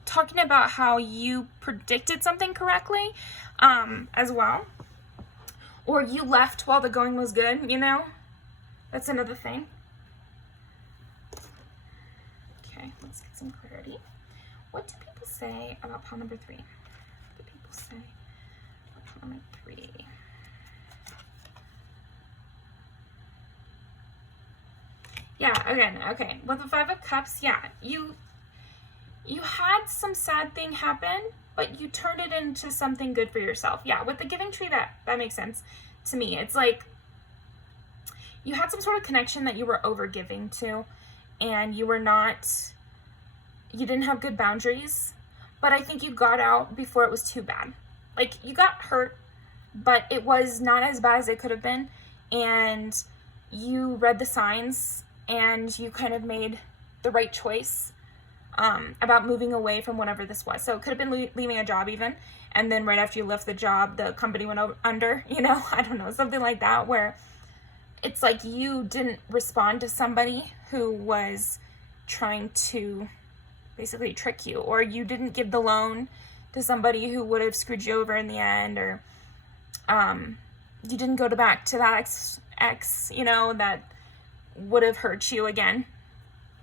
talking about how you predicted something correctly, as well. Or you left while the going was good, you know? That's another thing. Okay, let's get some clarity. What do people say about pile number 3? What do people say about pile number 3? Yeah, again, okay. With the 5 of Cups, yeah, you had some sad thing happen, but you turned it into something good for yourself. Yeah, with the giving tree, that makes sense to me. It's like you had some sort of connection that you were over giving to, and you didn't have good boundaries, but I think you got out before it was too bad. Like, you got hurt, but it was not as bad as it could have been, and you read the signs, and you kind of made the right choice about moving away from whatever this was. So it could have been leaving a job even, and then right after you left the job, the company went under, you know, I don't know, something like that, where it's like you didn't respond to somebody who was trying to basically trick you, or you didn't give the loan to somebody who would have screwed you over in the end, or you didn't go back to that ex, you know, that would have hurt you again.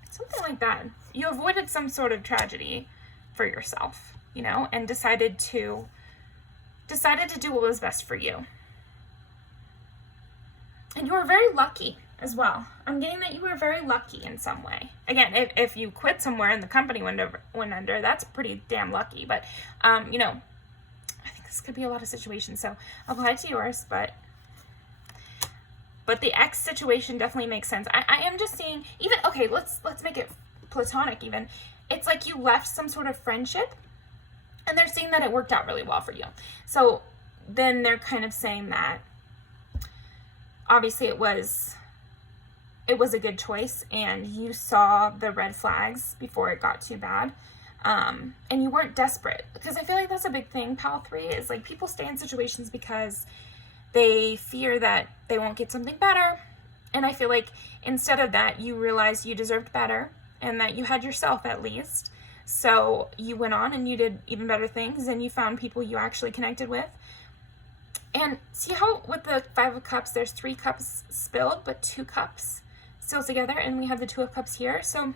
Something like that. You avoided some sort of tragedy for yourself, you know, and decided to do what was best for you. And you were very lucky as well. I'm getting that you were very lucky in some way. Again, if you quit somewhere and the company went under, that's pretty damn lucky. But, you know, I think this could be a lot of situations. So apply it to yours, but the ex situation definitely makes sense. I am just seeing, even, okay, let's make it platonic even. It's like you left some sort of friendship, and they're saying that it worked out really well for you. So then they're kind of saying that obviously it was a good choice, and you saw the red flags before it got too bad. And you weren't desperate, because I feel like that's a big thing. Pile 3 is like people stay in situations because they fear that they won't get something better. And I feel like instead of that, you realized you deserved better and that you had yourself at least. So you went on and you did even better things, and you found people you actually connected with. And see how with the 5 of Cups, there's 3 cups spilled, but 2 cups still together, and we have the 2 of Cups here. So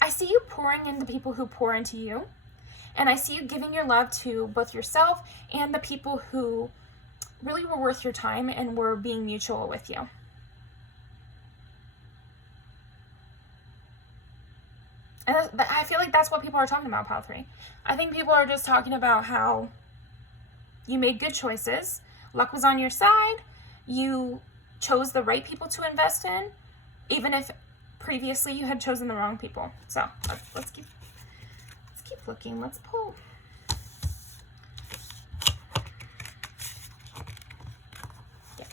I see you pouring into people who pour into you, and I see you giving your love to both yourself and the people who really were worth your time and were being mutual with you. And I feel like that's what people are talking about, Pile 3. I think people are just talking about how you made good choices, luck was on your side, you chose the right people to invest in, even if previously you had chosen the wrong people. So let's keep looking. Let's pull. Yeah.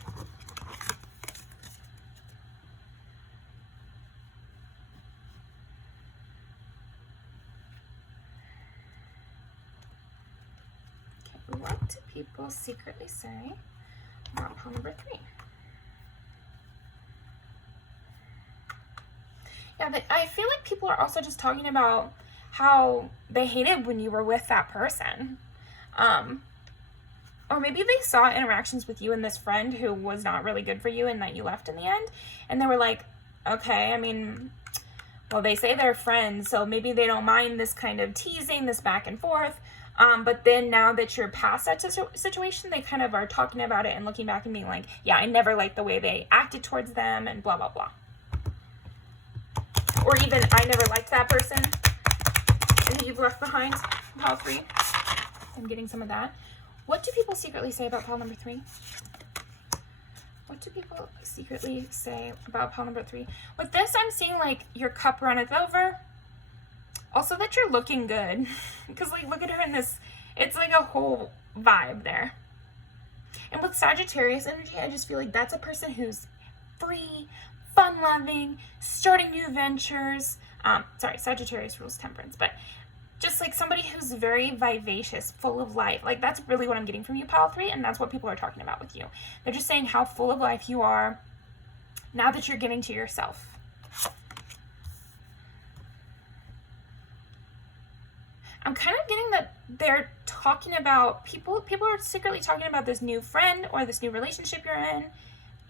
Okay, what do people secretly say about pile number 3? Yeah, I feel like people are also just talking about how they hated when you were with that person. Or maybe they saw interactions with you and this friend who was not really good for you and that you left in the end. And they were like, okay, I mean, well, they say they're friends, so maybe they don't mind this kind of teasing, this back and forth. But then now that you're past that situation, they kind of are talking about it and looking back and being like, yeah, I never liked the way they acted towards them and blah, blah, blah. Or even, I never liked that person that you've left behind, pile 3. I'm getting some of that. What do people secretly say about pile number 3? What do people secretly say about pile number 3? With this, I'm seeing, like, your cup runneth over. Also that you're looking good. Because, like, look at her in this It's like a whole vibe there. And with Sagittarius energy, I just feel like that's a person who's free, fun-loving, starting new ventures. Sorry, Sagittarius rules temperance, but just like somebody who's very vivacious, full of life. Like, that's really what I'm getting from you, pile 3, and that's what people are talking about with you. They're just saying how full of life you are now that you're giving to yourself. I'm kind of getting that they're talking about people are secretly talking about this new friend or this new relationship you're in,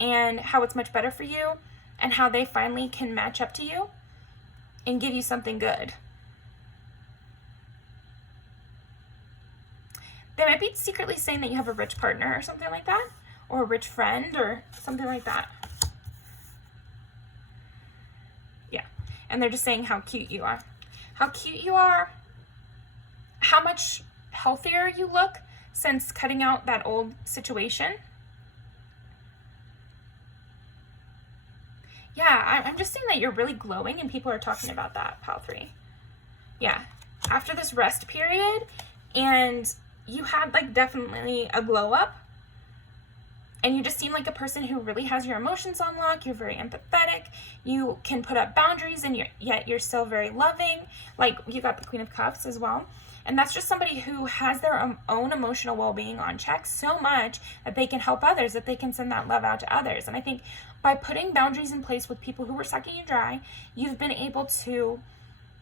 and how it's much better for you, and how they finally can match up to you and give you something good. They might be secretly saying that you have a rich partner or something like that, or a rich friend or something like that. Yeah, and they're just saying how cute you are. How cute you are, how much healthier you look since cutting out that old situation. Yeah, I'm just saying that you're really glowing, and people are talking about that, pile 3. Yeah, after this rest period, and you had like definitely a glow up, and you just seem like a person who really has your emotions on lock. You're very empathetic. You can put up boundaries, and yet you're still very loving. Like, you got the Queen of Cups as well. And that's just somebody who has their own emotional well-being on check so much that they can help others, that they can send that love out to others. And I think by putting boundaries in place with people who were sucking you dry, you've been able to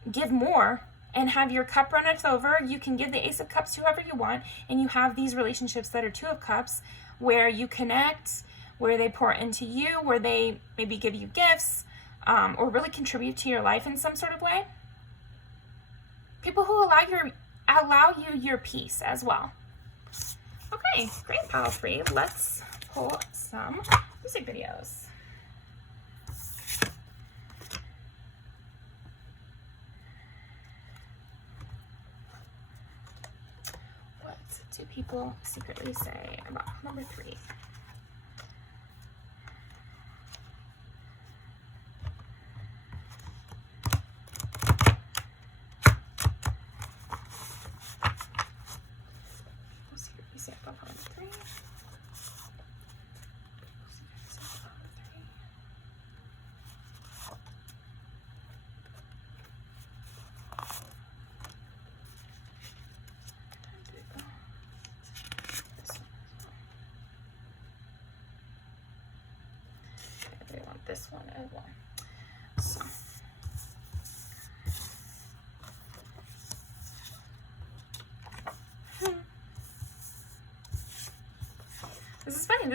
give more and have your cup runneth over. You can give the Ace of Cups to whoever you want, and you have these relationships that are Two of Cups, where you connect, where they pour into you, where they maybe give you gifts, or really contribute to your life in some sort of way. People who allow you your peace as well. Okay, great, pile 3. Let's pull some music videos. What do people secretly say about number 3? This one as well. So, this is funny.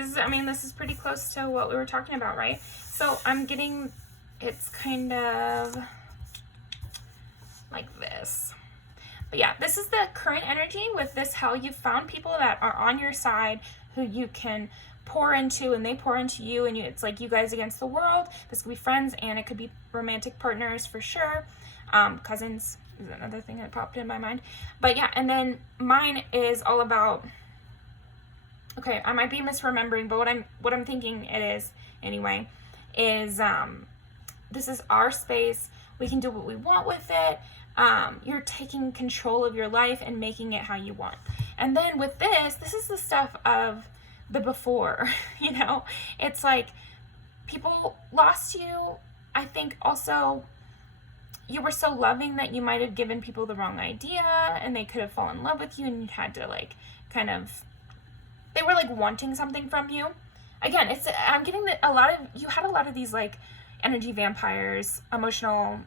This is pretty close to what we were talking about, right? So I'm getting, it's kind of like this. But yeah, this is the current energy with this, how you found people that are on your side, who you can pour into, and they pour into you, and it's like you guys against the world. This could be friends, and it could be romantic partners for sure. Cousins is another thing that popped in my mind. But yeah, and then mine is all about, okay, I might be misremembering, but what I'm thinking it is anyway is this is our space. We can do what we want with it. You're taking control of your life and making it how you want. And then with this is the stuff of the before, you know, it's like people lost you. I think also you were so loving that you might have given people the wrong idea, and they could have fallen in love with you, and you had to like kind of, they were like wanting something from you. Again, I'm getting that you had a lot of these like energy vampires, emotional,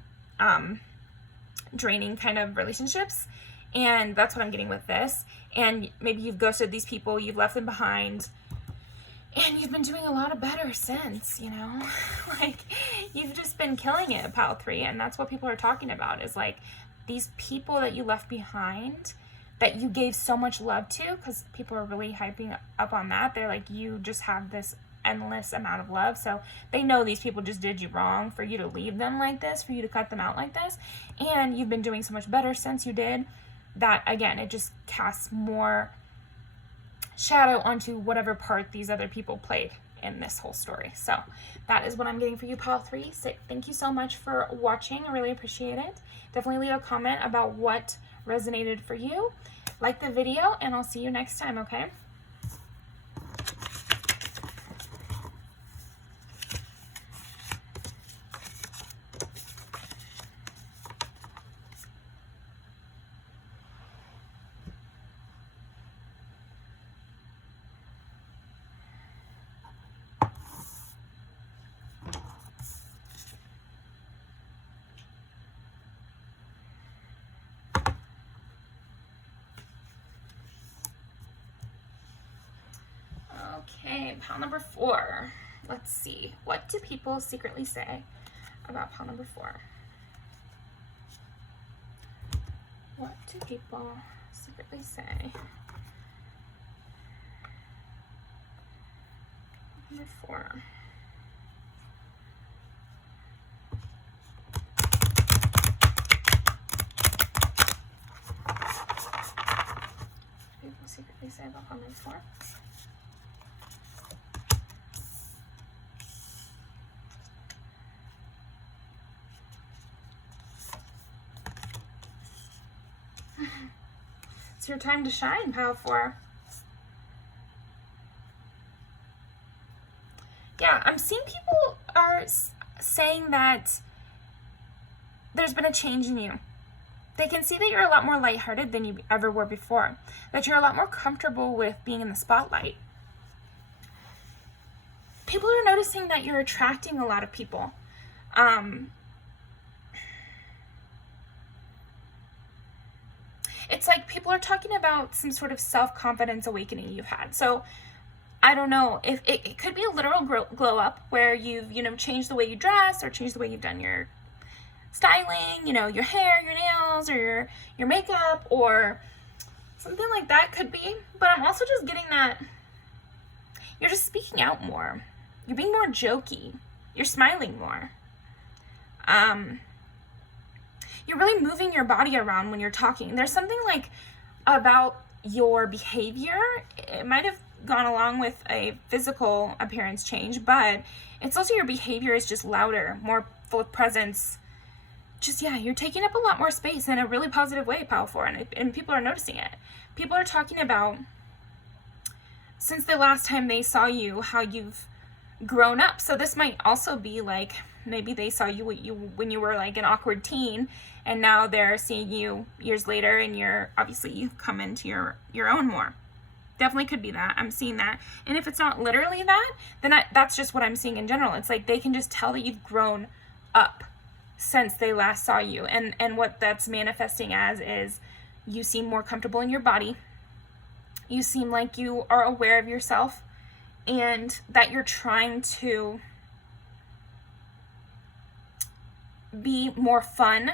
draining kind of relationships. And that's what I'm getting with this. And maybe you've ghosted these people, you've left them behind, and you've been doing a lot of better since, you know? Like, you've just been killing it, pile 3. And that's what people are talking about, is like these people that you left behind, that you gave so much love to, because people are really hyping up on that. They're like, you just have this endless amount of love. So they know these people just did you wrong for you to leave them like this, for you to cut them out like this. And you've been doing so much better since you did. That, again, it just casts more shadow onto whatever part these other people played in this whole story. So that is what I'm getting for you, pile 3. So thank you so much for watching. I really appreciate it. Definitely leave a comment about what resonated for you. like the video, and I'll see you next time, okay? Okay, pile number 4. Let's see. What do people secretly say about pile number 4? What do people secretly say? Number 4. What do people secretly say about pile number 4? It's your time to shine, pile 4. Yeah, I'm seeing people are saying that there's been a change in you. They can see that you're a lot more lighthearted than you ever were before, that you're a lot more comfortable with being in the spotlight. People are noticing that you're attracting a lot of people. It's like people are talking about some sort of self-confidence awakening you've had. So I don't know if it could be a literal glow up where you've, changed the way you dress or changed the way you've done your styling, your hair, your nails, or your makeup, or something like that could be. But I'm also just getting that you're just speaking out more. You're being more jokey. You're smiling more. You're really moving your body around when you're talking. There's something like about your behavior. It might have gone along with a physical appearance change, but it's also your behavior is just louder, more full of presence. Just, you're taking up a lot more space in a really positive way, pile 4, and people are noticing it. People are talking about, since the last time they saw you, how you've grown up. So this might also be like, maybe they saw you when you were like an awkward teen, and now they're seeing you years later, and you've come into your own more. Definitely could be that. I'm seeing that. And if it's not literally that, then that's just what I'm seeing in general. It's like they can just tell that you've grown up since they last saw you. And what that's manifesting as is you seem more comfortable in your body. You seem like you are aware of yourself, and that you're trying to be more fun,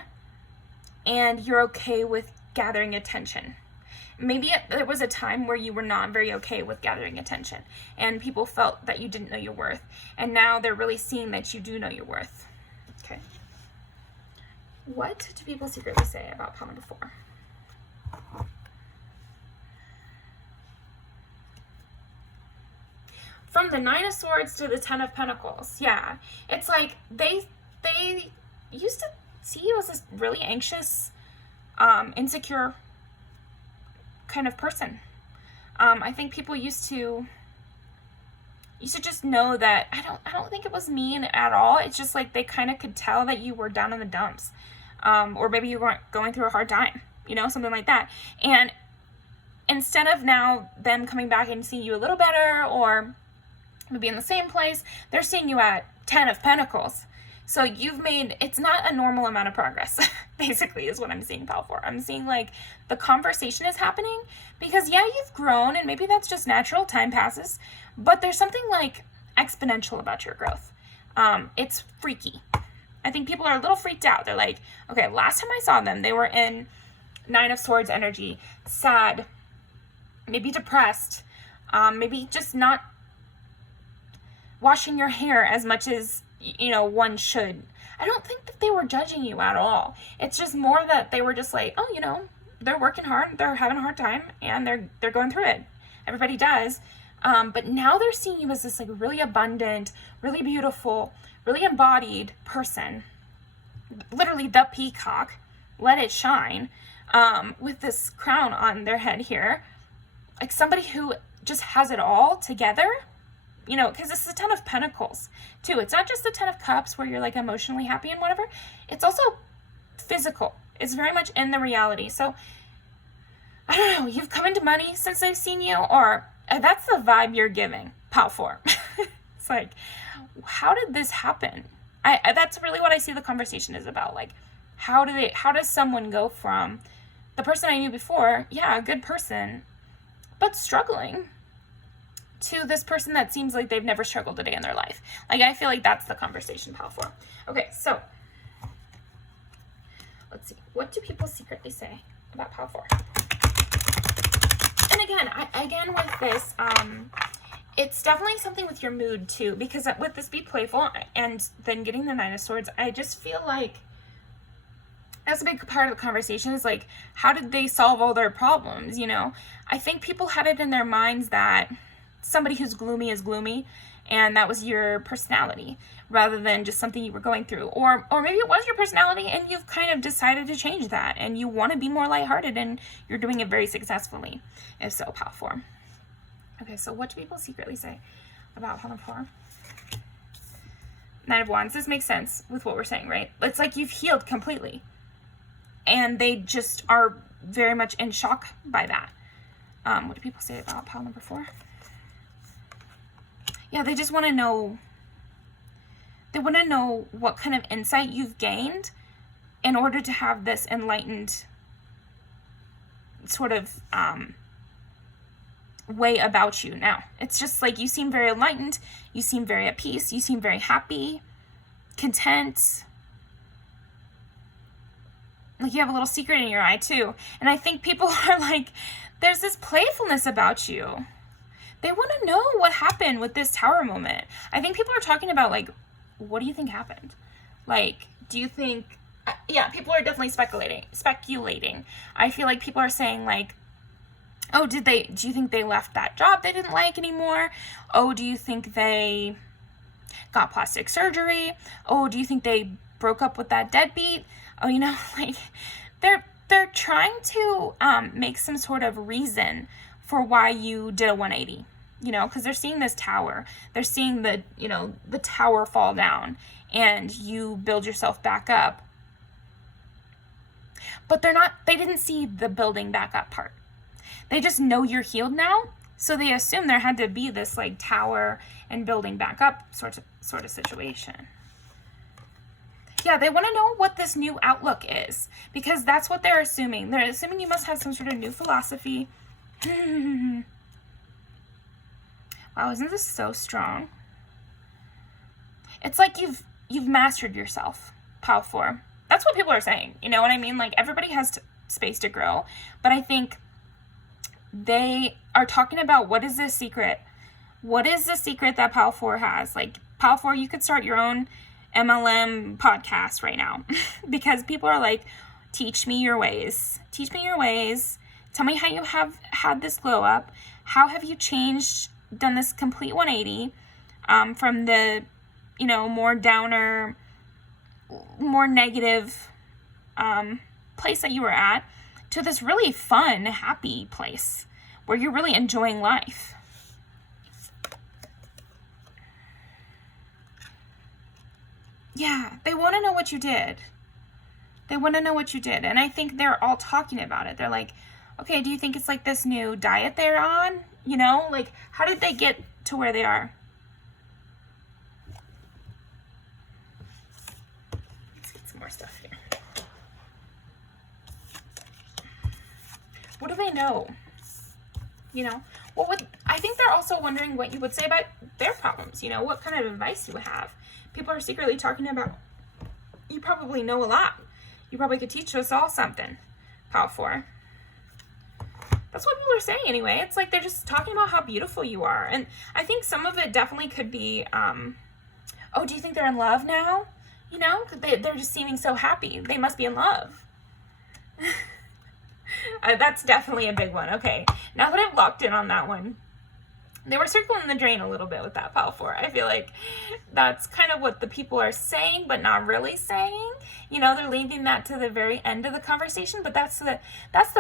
and you're okay with gathering attention. Maybe there was a time where you were not very okay with gathering attention, and people felt that you didn't know your worth, and now they're really seeing that you do know your worth. Okay. What do people secretly say about pile number 4? From the 9 of Swords to the 10 of Pentacles. Yeah. It's like they used to see you as this really anxious, insecure kind of person. I think people used to just know that I don't think it was mean at all. It's just like they kind of could tell that you were down in the dumps. Or maybe you weren't going through a hard time, something like that. And instead of now them coming back and seeing you a little better, or maybe in the same place, they're seeing you at 10 of Pentacles. So it's not a normal amount of progress, basically, is what I'm seeing, pile 4. I'm seeing like the conversation is happening because, you've grown, and maybe that's just natural, time passes, but there's something like exponential about your growth. It's freaky. I think people are a little freaked out. They're like, okay, last time I saw them, they were in 9 of Swords energy, sad, maybe depressed, maybe just not washing your hair as much as one should. I don't think that they were judging you at all. It's just more that they were just like, oh, they're working hard, they're having a hard time, and they're going through it. Everybody does. But now they're seeing you as this like really abundant, really beautiful, really embodied person. Literally the peacock. Let it shine. with this crown on their head here. Like somebody who just has it all together, you know, because this is a Ten of Pentacles too. It's not just the Ten of Cups where you're like emotionally happy and whatever. It's also physical. It's very much in the reality. So I don't know, you've come into money since I've seen you, or that's the vibe you're giving, Pile 4. It's like, how did this happen? That's really what I see the conversation is about. Like, how does someone go from the person I knew before, yeah, a good person, but struggling, to this person that seems like they've never struggled a day in their life? Like, I feel like that's the conversation, Pile 4. Okay, so let's see. What do people secretly say about Pile 4? And again, with this, it's definitely something with your mood too, because with this be playful and then getting the Nine of Swords, I just feel like that's a big part of the conversation is like, how did they solve all their problems, you know? I think people had it in their minds that somebody who's gloomy is gloomy, and that was your personality rather than just something you were going through. Or maybe it was your personality and you've kind of decided to change that and you want to be more lighthearted and you're doing it very successfully. If so, Pile 4. Okay, so what do people secretly say about Pile 4? Nine of Wands. This makes sense with what we're saying, right? It's like you've healed completely. And they just are very much in shock by that. What do people say about Pile 4? Yeah, they just want to know. They want to know what kind of insight you've gained in order to have this enlightened sort of way about you now. It's just like you seem very enlightened. You seem very at peace. You seem very happy, content. Like you have a little secret in your eye too. And I think people are like, there's this playfulness about you. They want to know what happened with this Tower moment. I think people are talking about like, what do you think happened? Like, do you think, yeah, people are definitely speculating. I feel like people are saying like, oh, do you think they left that job they didn't like anymore? Oh, do you think they got plastic surgery? Oh, do you think they broke up with that deadbeat? Oh, you know, like they're trying to make some sort of reason for why you did a 180, you know, because they're seeing this tower. They're seeing the tower fall down and you build yourself back up. But they didn't see the building back up part. They just know you're healed now. So they assume there had to be this like tower and building back up sort of situation. Yeah, they want to know what this new outlook is because that's what they're assuming. They're assuming you must have some sort of new philosophy. Wow, isn't this so strong? It's like you've mastered yourself, Pile 4. That's what people are saying. You know what I mean? Like everybody has space to grow, but I think they are talking about what is this secret? What is the secret that Pile 4 has? Like Pile 4, you could start your own MLM podcast right now because people are like, teach me your ways. Teach me your ways. Tell me how you have had this glow up. How have you changed, done this complete 180 from the, more downer, more negative place that you were at to this really fun, happy place where you're really enjoying life. Yeah, they want to know what you did. They want to know what you did. And I think they're all talking about it. They're like, okay, do you think it's like this new diet they're on? Like how did they get to where they are? Let's get some more stuff here. What do they know? I think they're also wondering what you would say about their problems. What kind of advice you would have. People are secretly talking about, you probably know a lot. You probably could teach us all something, Pile 4. That's what people are saying anyway. It's like they're just talking about how beautiful you are. And I think some of it definitely could be, oh, do you think they're in love now? They're just seeming so happy. They must be in love. That's definitely a big one. Okay, now that I've locked in on that one, They were circling the drain a little bit with that pile 4. I feel like that's kind of what the people are saying, but not really saying. You know, they're leaving that to the very end of the conversation, but that's the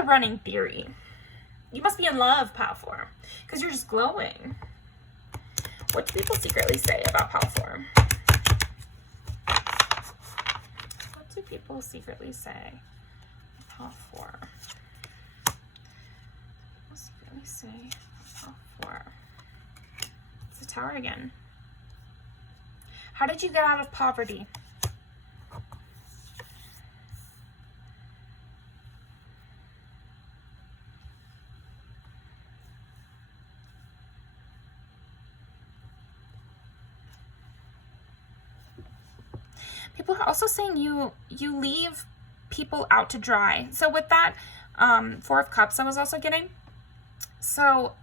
running theory. You must be in love, pile 4, because you're just glowing. What do people secretly say about pile 4? What do people secretly say about pile 4? People secretly say about pile 4. It's the Tower again. How did you get out of poverty? People are also saying you leave people out to dry. So with that 4 of Cups I was also getting, so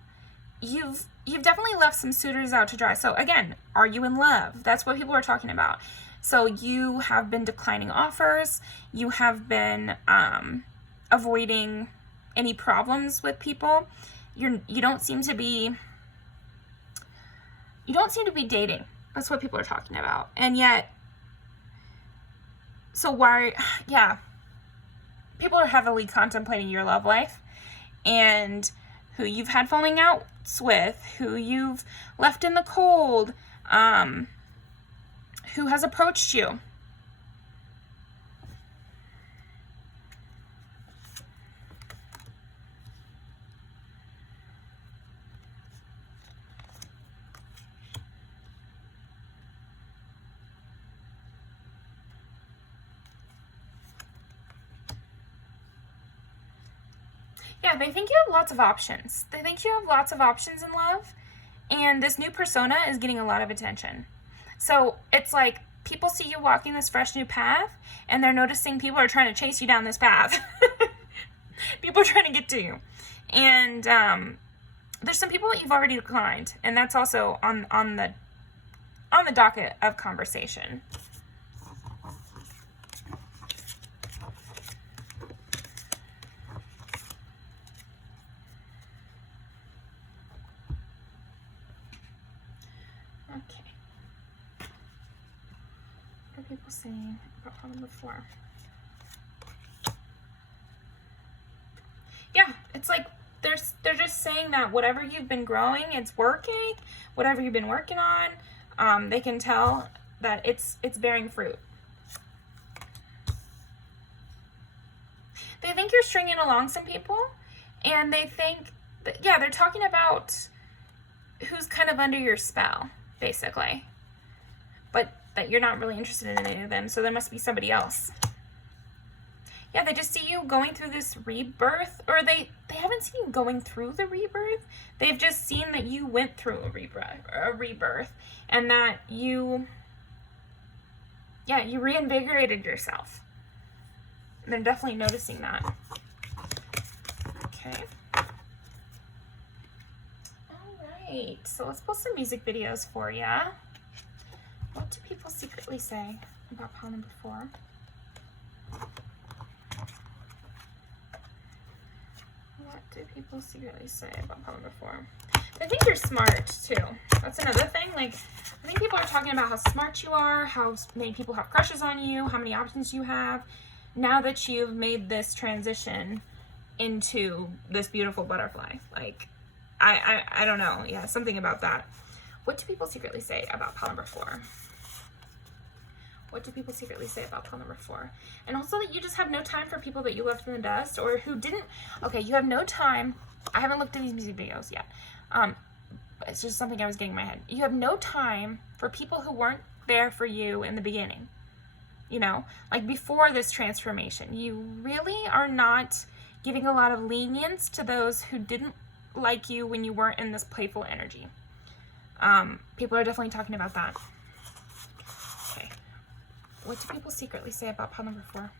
you've definitely left some suitors out to dry. So again, are you in love? That's what people are talking about. So you have been declining offers. You have been avoiding any problems with people. You don't seem to be dating. That's what people are talking about. And yet, so why, yeah, people are heavily contemplating your love life and who you've had falling outs with, who you've left in the cold, who has approached you. Yeah, they think you have lots of options. They think you have lots of options in love, and this new persona is getting a lot of attention. So it's like people see you walking this fresh new path, and they're noticing people are trying to chase you down this path. People are trying to get to you. And there's some people that you've already declined, and that's also on the docket of conversation. Okay. What are people saying about pile number 4? Yeah, it's like they're just saying that whatever you've been growing, it's working. Whatever you've been working on, they can tell that it's bearing fruit. They think you're stringing along some people, and they think that, yeah, they're talking about who's kind of under your spell, basically, but that you're not really interested in any of them, so there must be somebody else. Yeah, they just see you going through this rebirth, or they haven't seen you going through the rebirth. They've just seen that you went through a rebirth, and that you reinvigorated yourself. They're definitely noticing that. Okay. Alright, so let's pull some music videos for you. What do people secretly say about pile number 4? What do people secretly say about pile number 4? They think you're smart, too. That's another thing. Like, I think people are talking about how smart you are, how many people have crushes on you, how many options you have, now that you've made this transition into this beautiful butterfly. Like, I don't know. Yeah, something about that. What do people secretly say about pile number 4? What do people secretly say about pile number 4? And also that you just have no time for people that you left in the dust or who didn't. Okay, you have no time. I haven't looked at these music videos yet. It's just something I was getting in my head. You have no time for people who weren't there for you in the beginning. You know, like before this transformation. You really are not giving a lot of lenience to those who didn't like you when you weren't in this playful energy. People are definitely talking about that. Okay. What do people secretly say about pile number 4?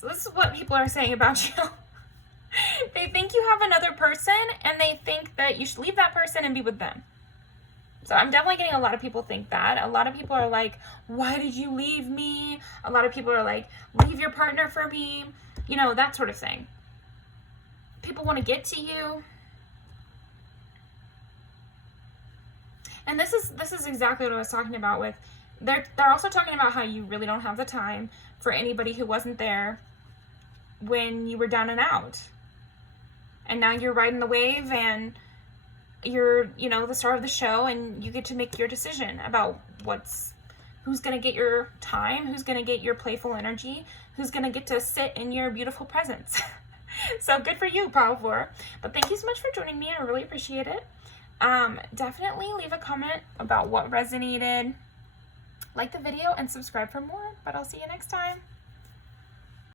So this is what people are saying about you. They think you have another person, and they think that you should leave that person and be with them. So I'm definitely getting a lot of people think that. A lot of people are like, why did you leave me? A lot of people are like, leave your partner for me. You know, that sort of thing. People want to get to you. And this is exactly what I was talking about with, they're also talking about how you really don't have the time for anybody who wasn't there when you were down and out. And now you're riding the wave, and you're, you know, the star of the show, and you get to make your decision about who's going to get your time, who's going to get your playful energy, who's going to get to sit in your beautiful presence. So good for you, Pile 4. But thank you so much for joining me. I really appreciate it. Definitely leave a comment about what resonated. Like the video and subscribe for more, but I'll see you next time.